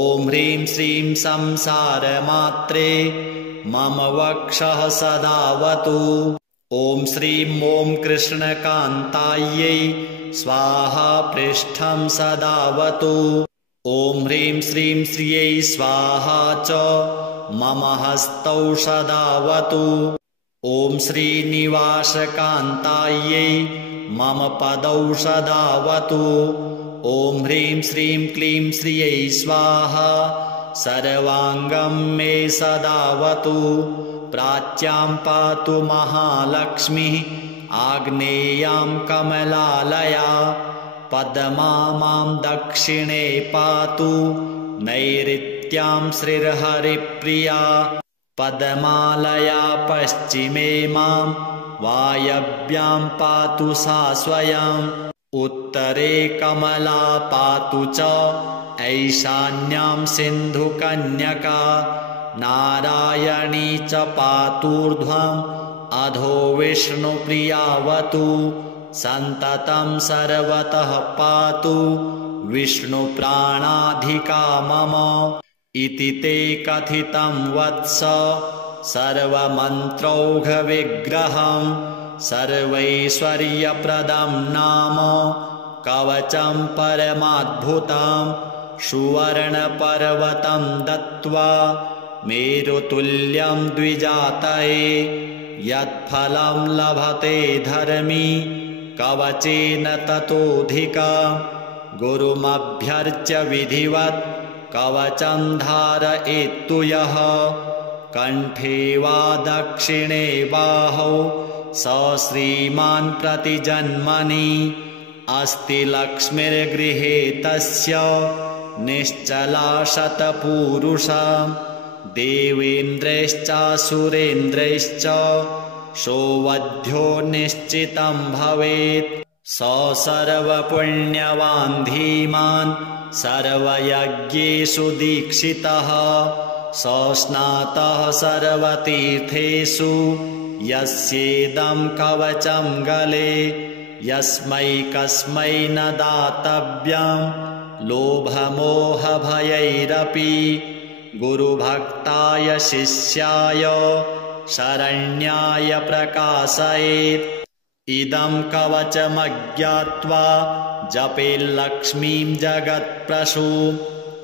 ॐ ह्रीं श्रीं संसारमात्रे मम वक्षः सदावतु ॐ श्रीं ॐ कृष्णकान्तायै स्वाहा पृष्ठं सदावतु ॐ ह्रीं श्रीं श्रियै स्वाहा च मम हस्तौ सदावतु ॐ श्रीनिवासकान्तायै मम पदौ सदावतु ॐ ह्रीं श्रीं क्लीं श्रियै स्वाहा सर्वाङ्गं मे सदावतु प्राच्यां पातु महालक्ष्मीः आग्नेयां कमलालया पद्मा मां दक्षिणे पातु नैऋत्यां श्रीर्हरिप्रिया पद्मालया पश्चिमे मां वायव्यां पातु सा स्वयम् उत्तरे कमला पातु च ऐशान्यां सिन्धुकन्यका नारायणी च पातूर्ध्वम् अधो विष्णुप्रियावतु सन्ततं सर्वतः पातु विष्णुप्राणाधिका मम इति ते कथितं वत्स सर्वमन्त्रौघविग्रहं सर्वैश्वर्यप्रदं नाम कवचं परमाद्भुतं सुवर्णपर्वतं दत्त्वा मेरुतुल्यं द्विजातये यत्फलं लभते धर्मी कवचेन ततोऽधिकं गुरुमभ्यर्च्य विधिवत् कवचं धारयेत्तु यः कण्ठे वा दक्षिणे बाहौ स श्रीमान् प्रतिजन्मनि अस्ति लक्ष्मीर्गृहे तस्य निश्चला शतपूरुषा देवेन्द्रैश्चासुरेन्द्रैश्च सौवध्यो निश्चितं भवेत् स सर्वपुण्यवान् धीमान् सर्वयज्ञेषु दीक्षितः स स्नातः सर्वतीर्थेषु यस्येदं कवचं गले यस्मै कस्मै न दातव्यं लोभमोहभयैरपि गुरुभक्ताय शिष्याय शरण्याय प्रकाशयेत् इदं कवचमज्ञात्वा जपेल्लक्ष्मीं जगत्प्रसूं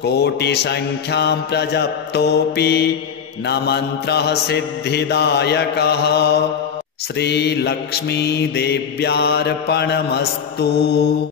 कोटिसङ्ख्यां प्रजप्तोऽपि न मन्त्रः सिद्धिदायकः। श्रीलक्ष्मीदेव्यार्पणमस्तु।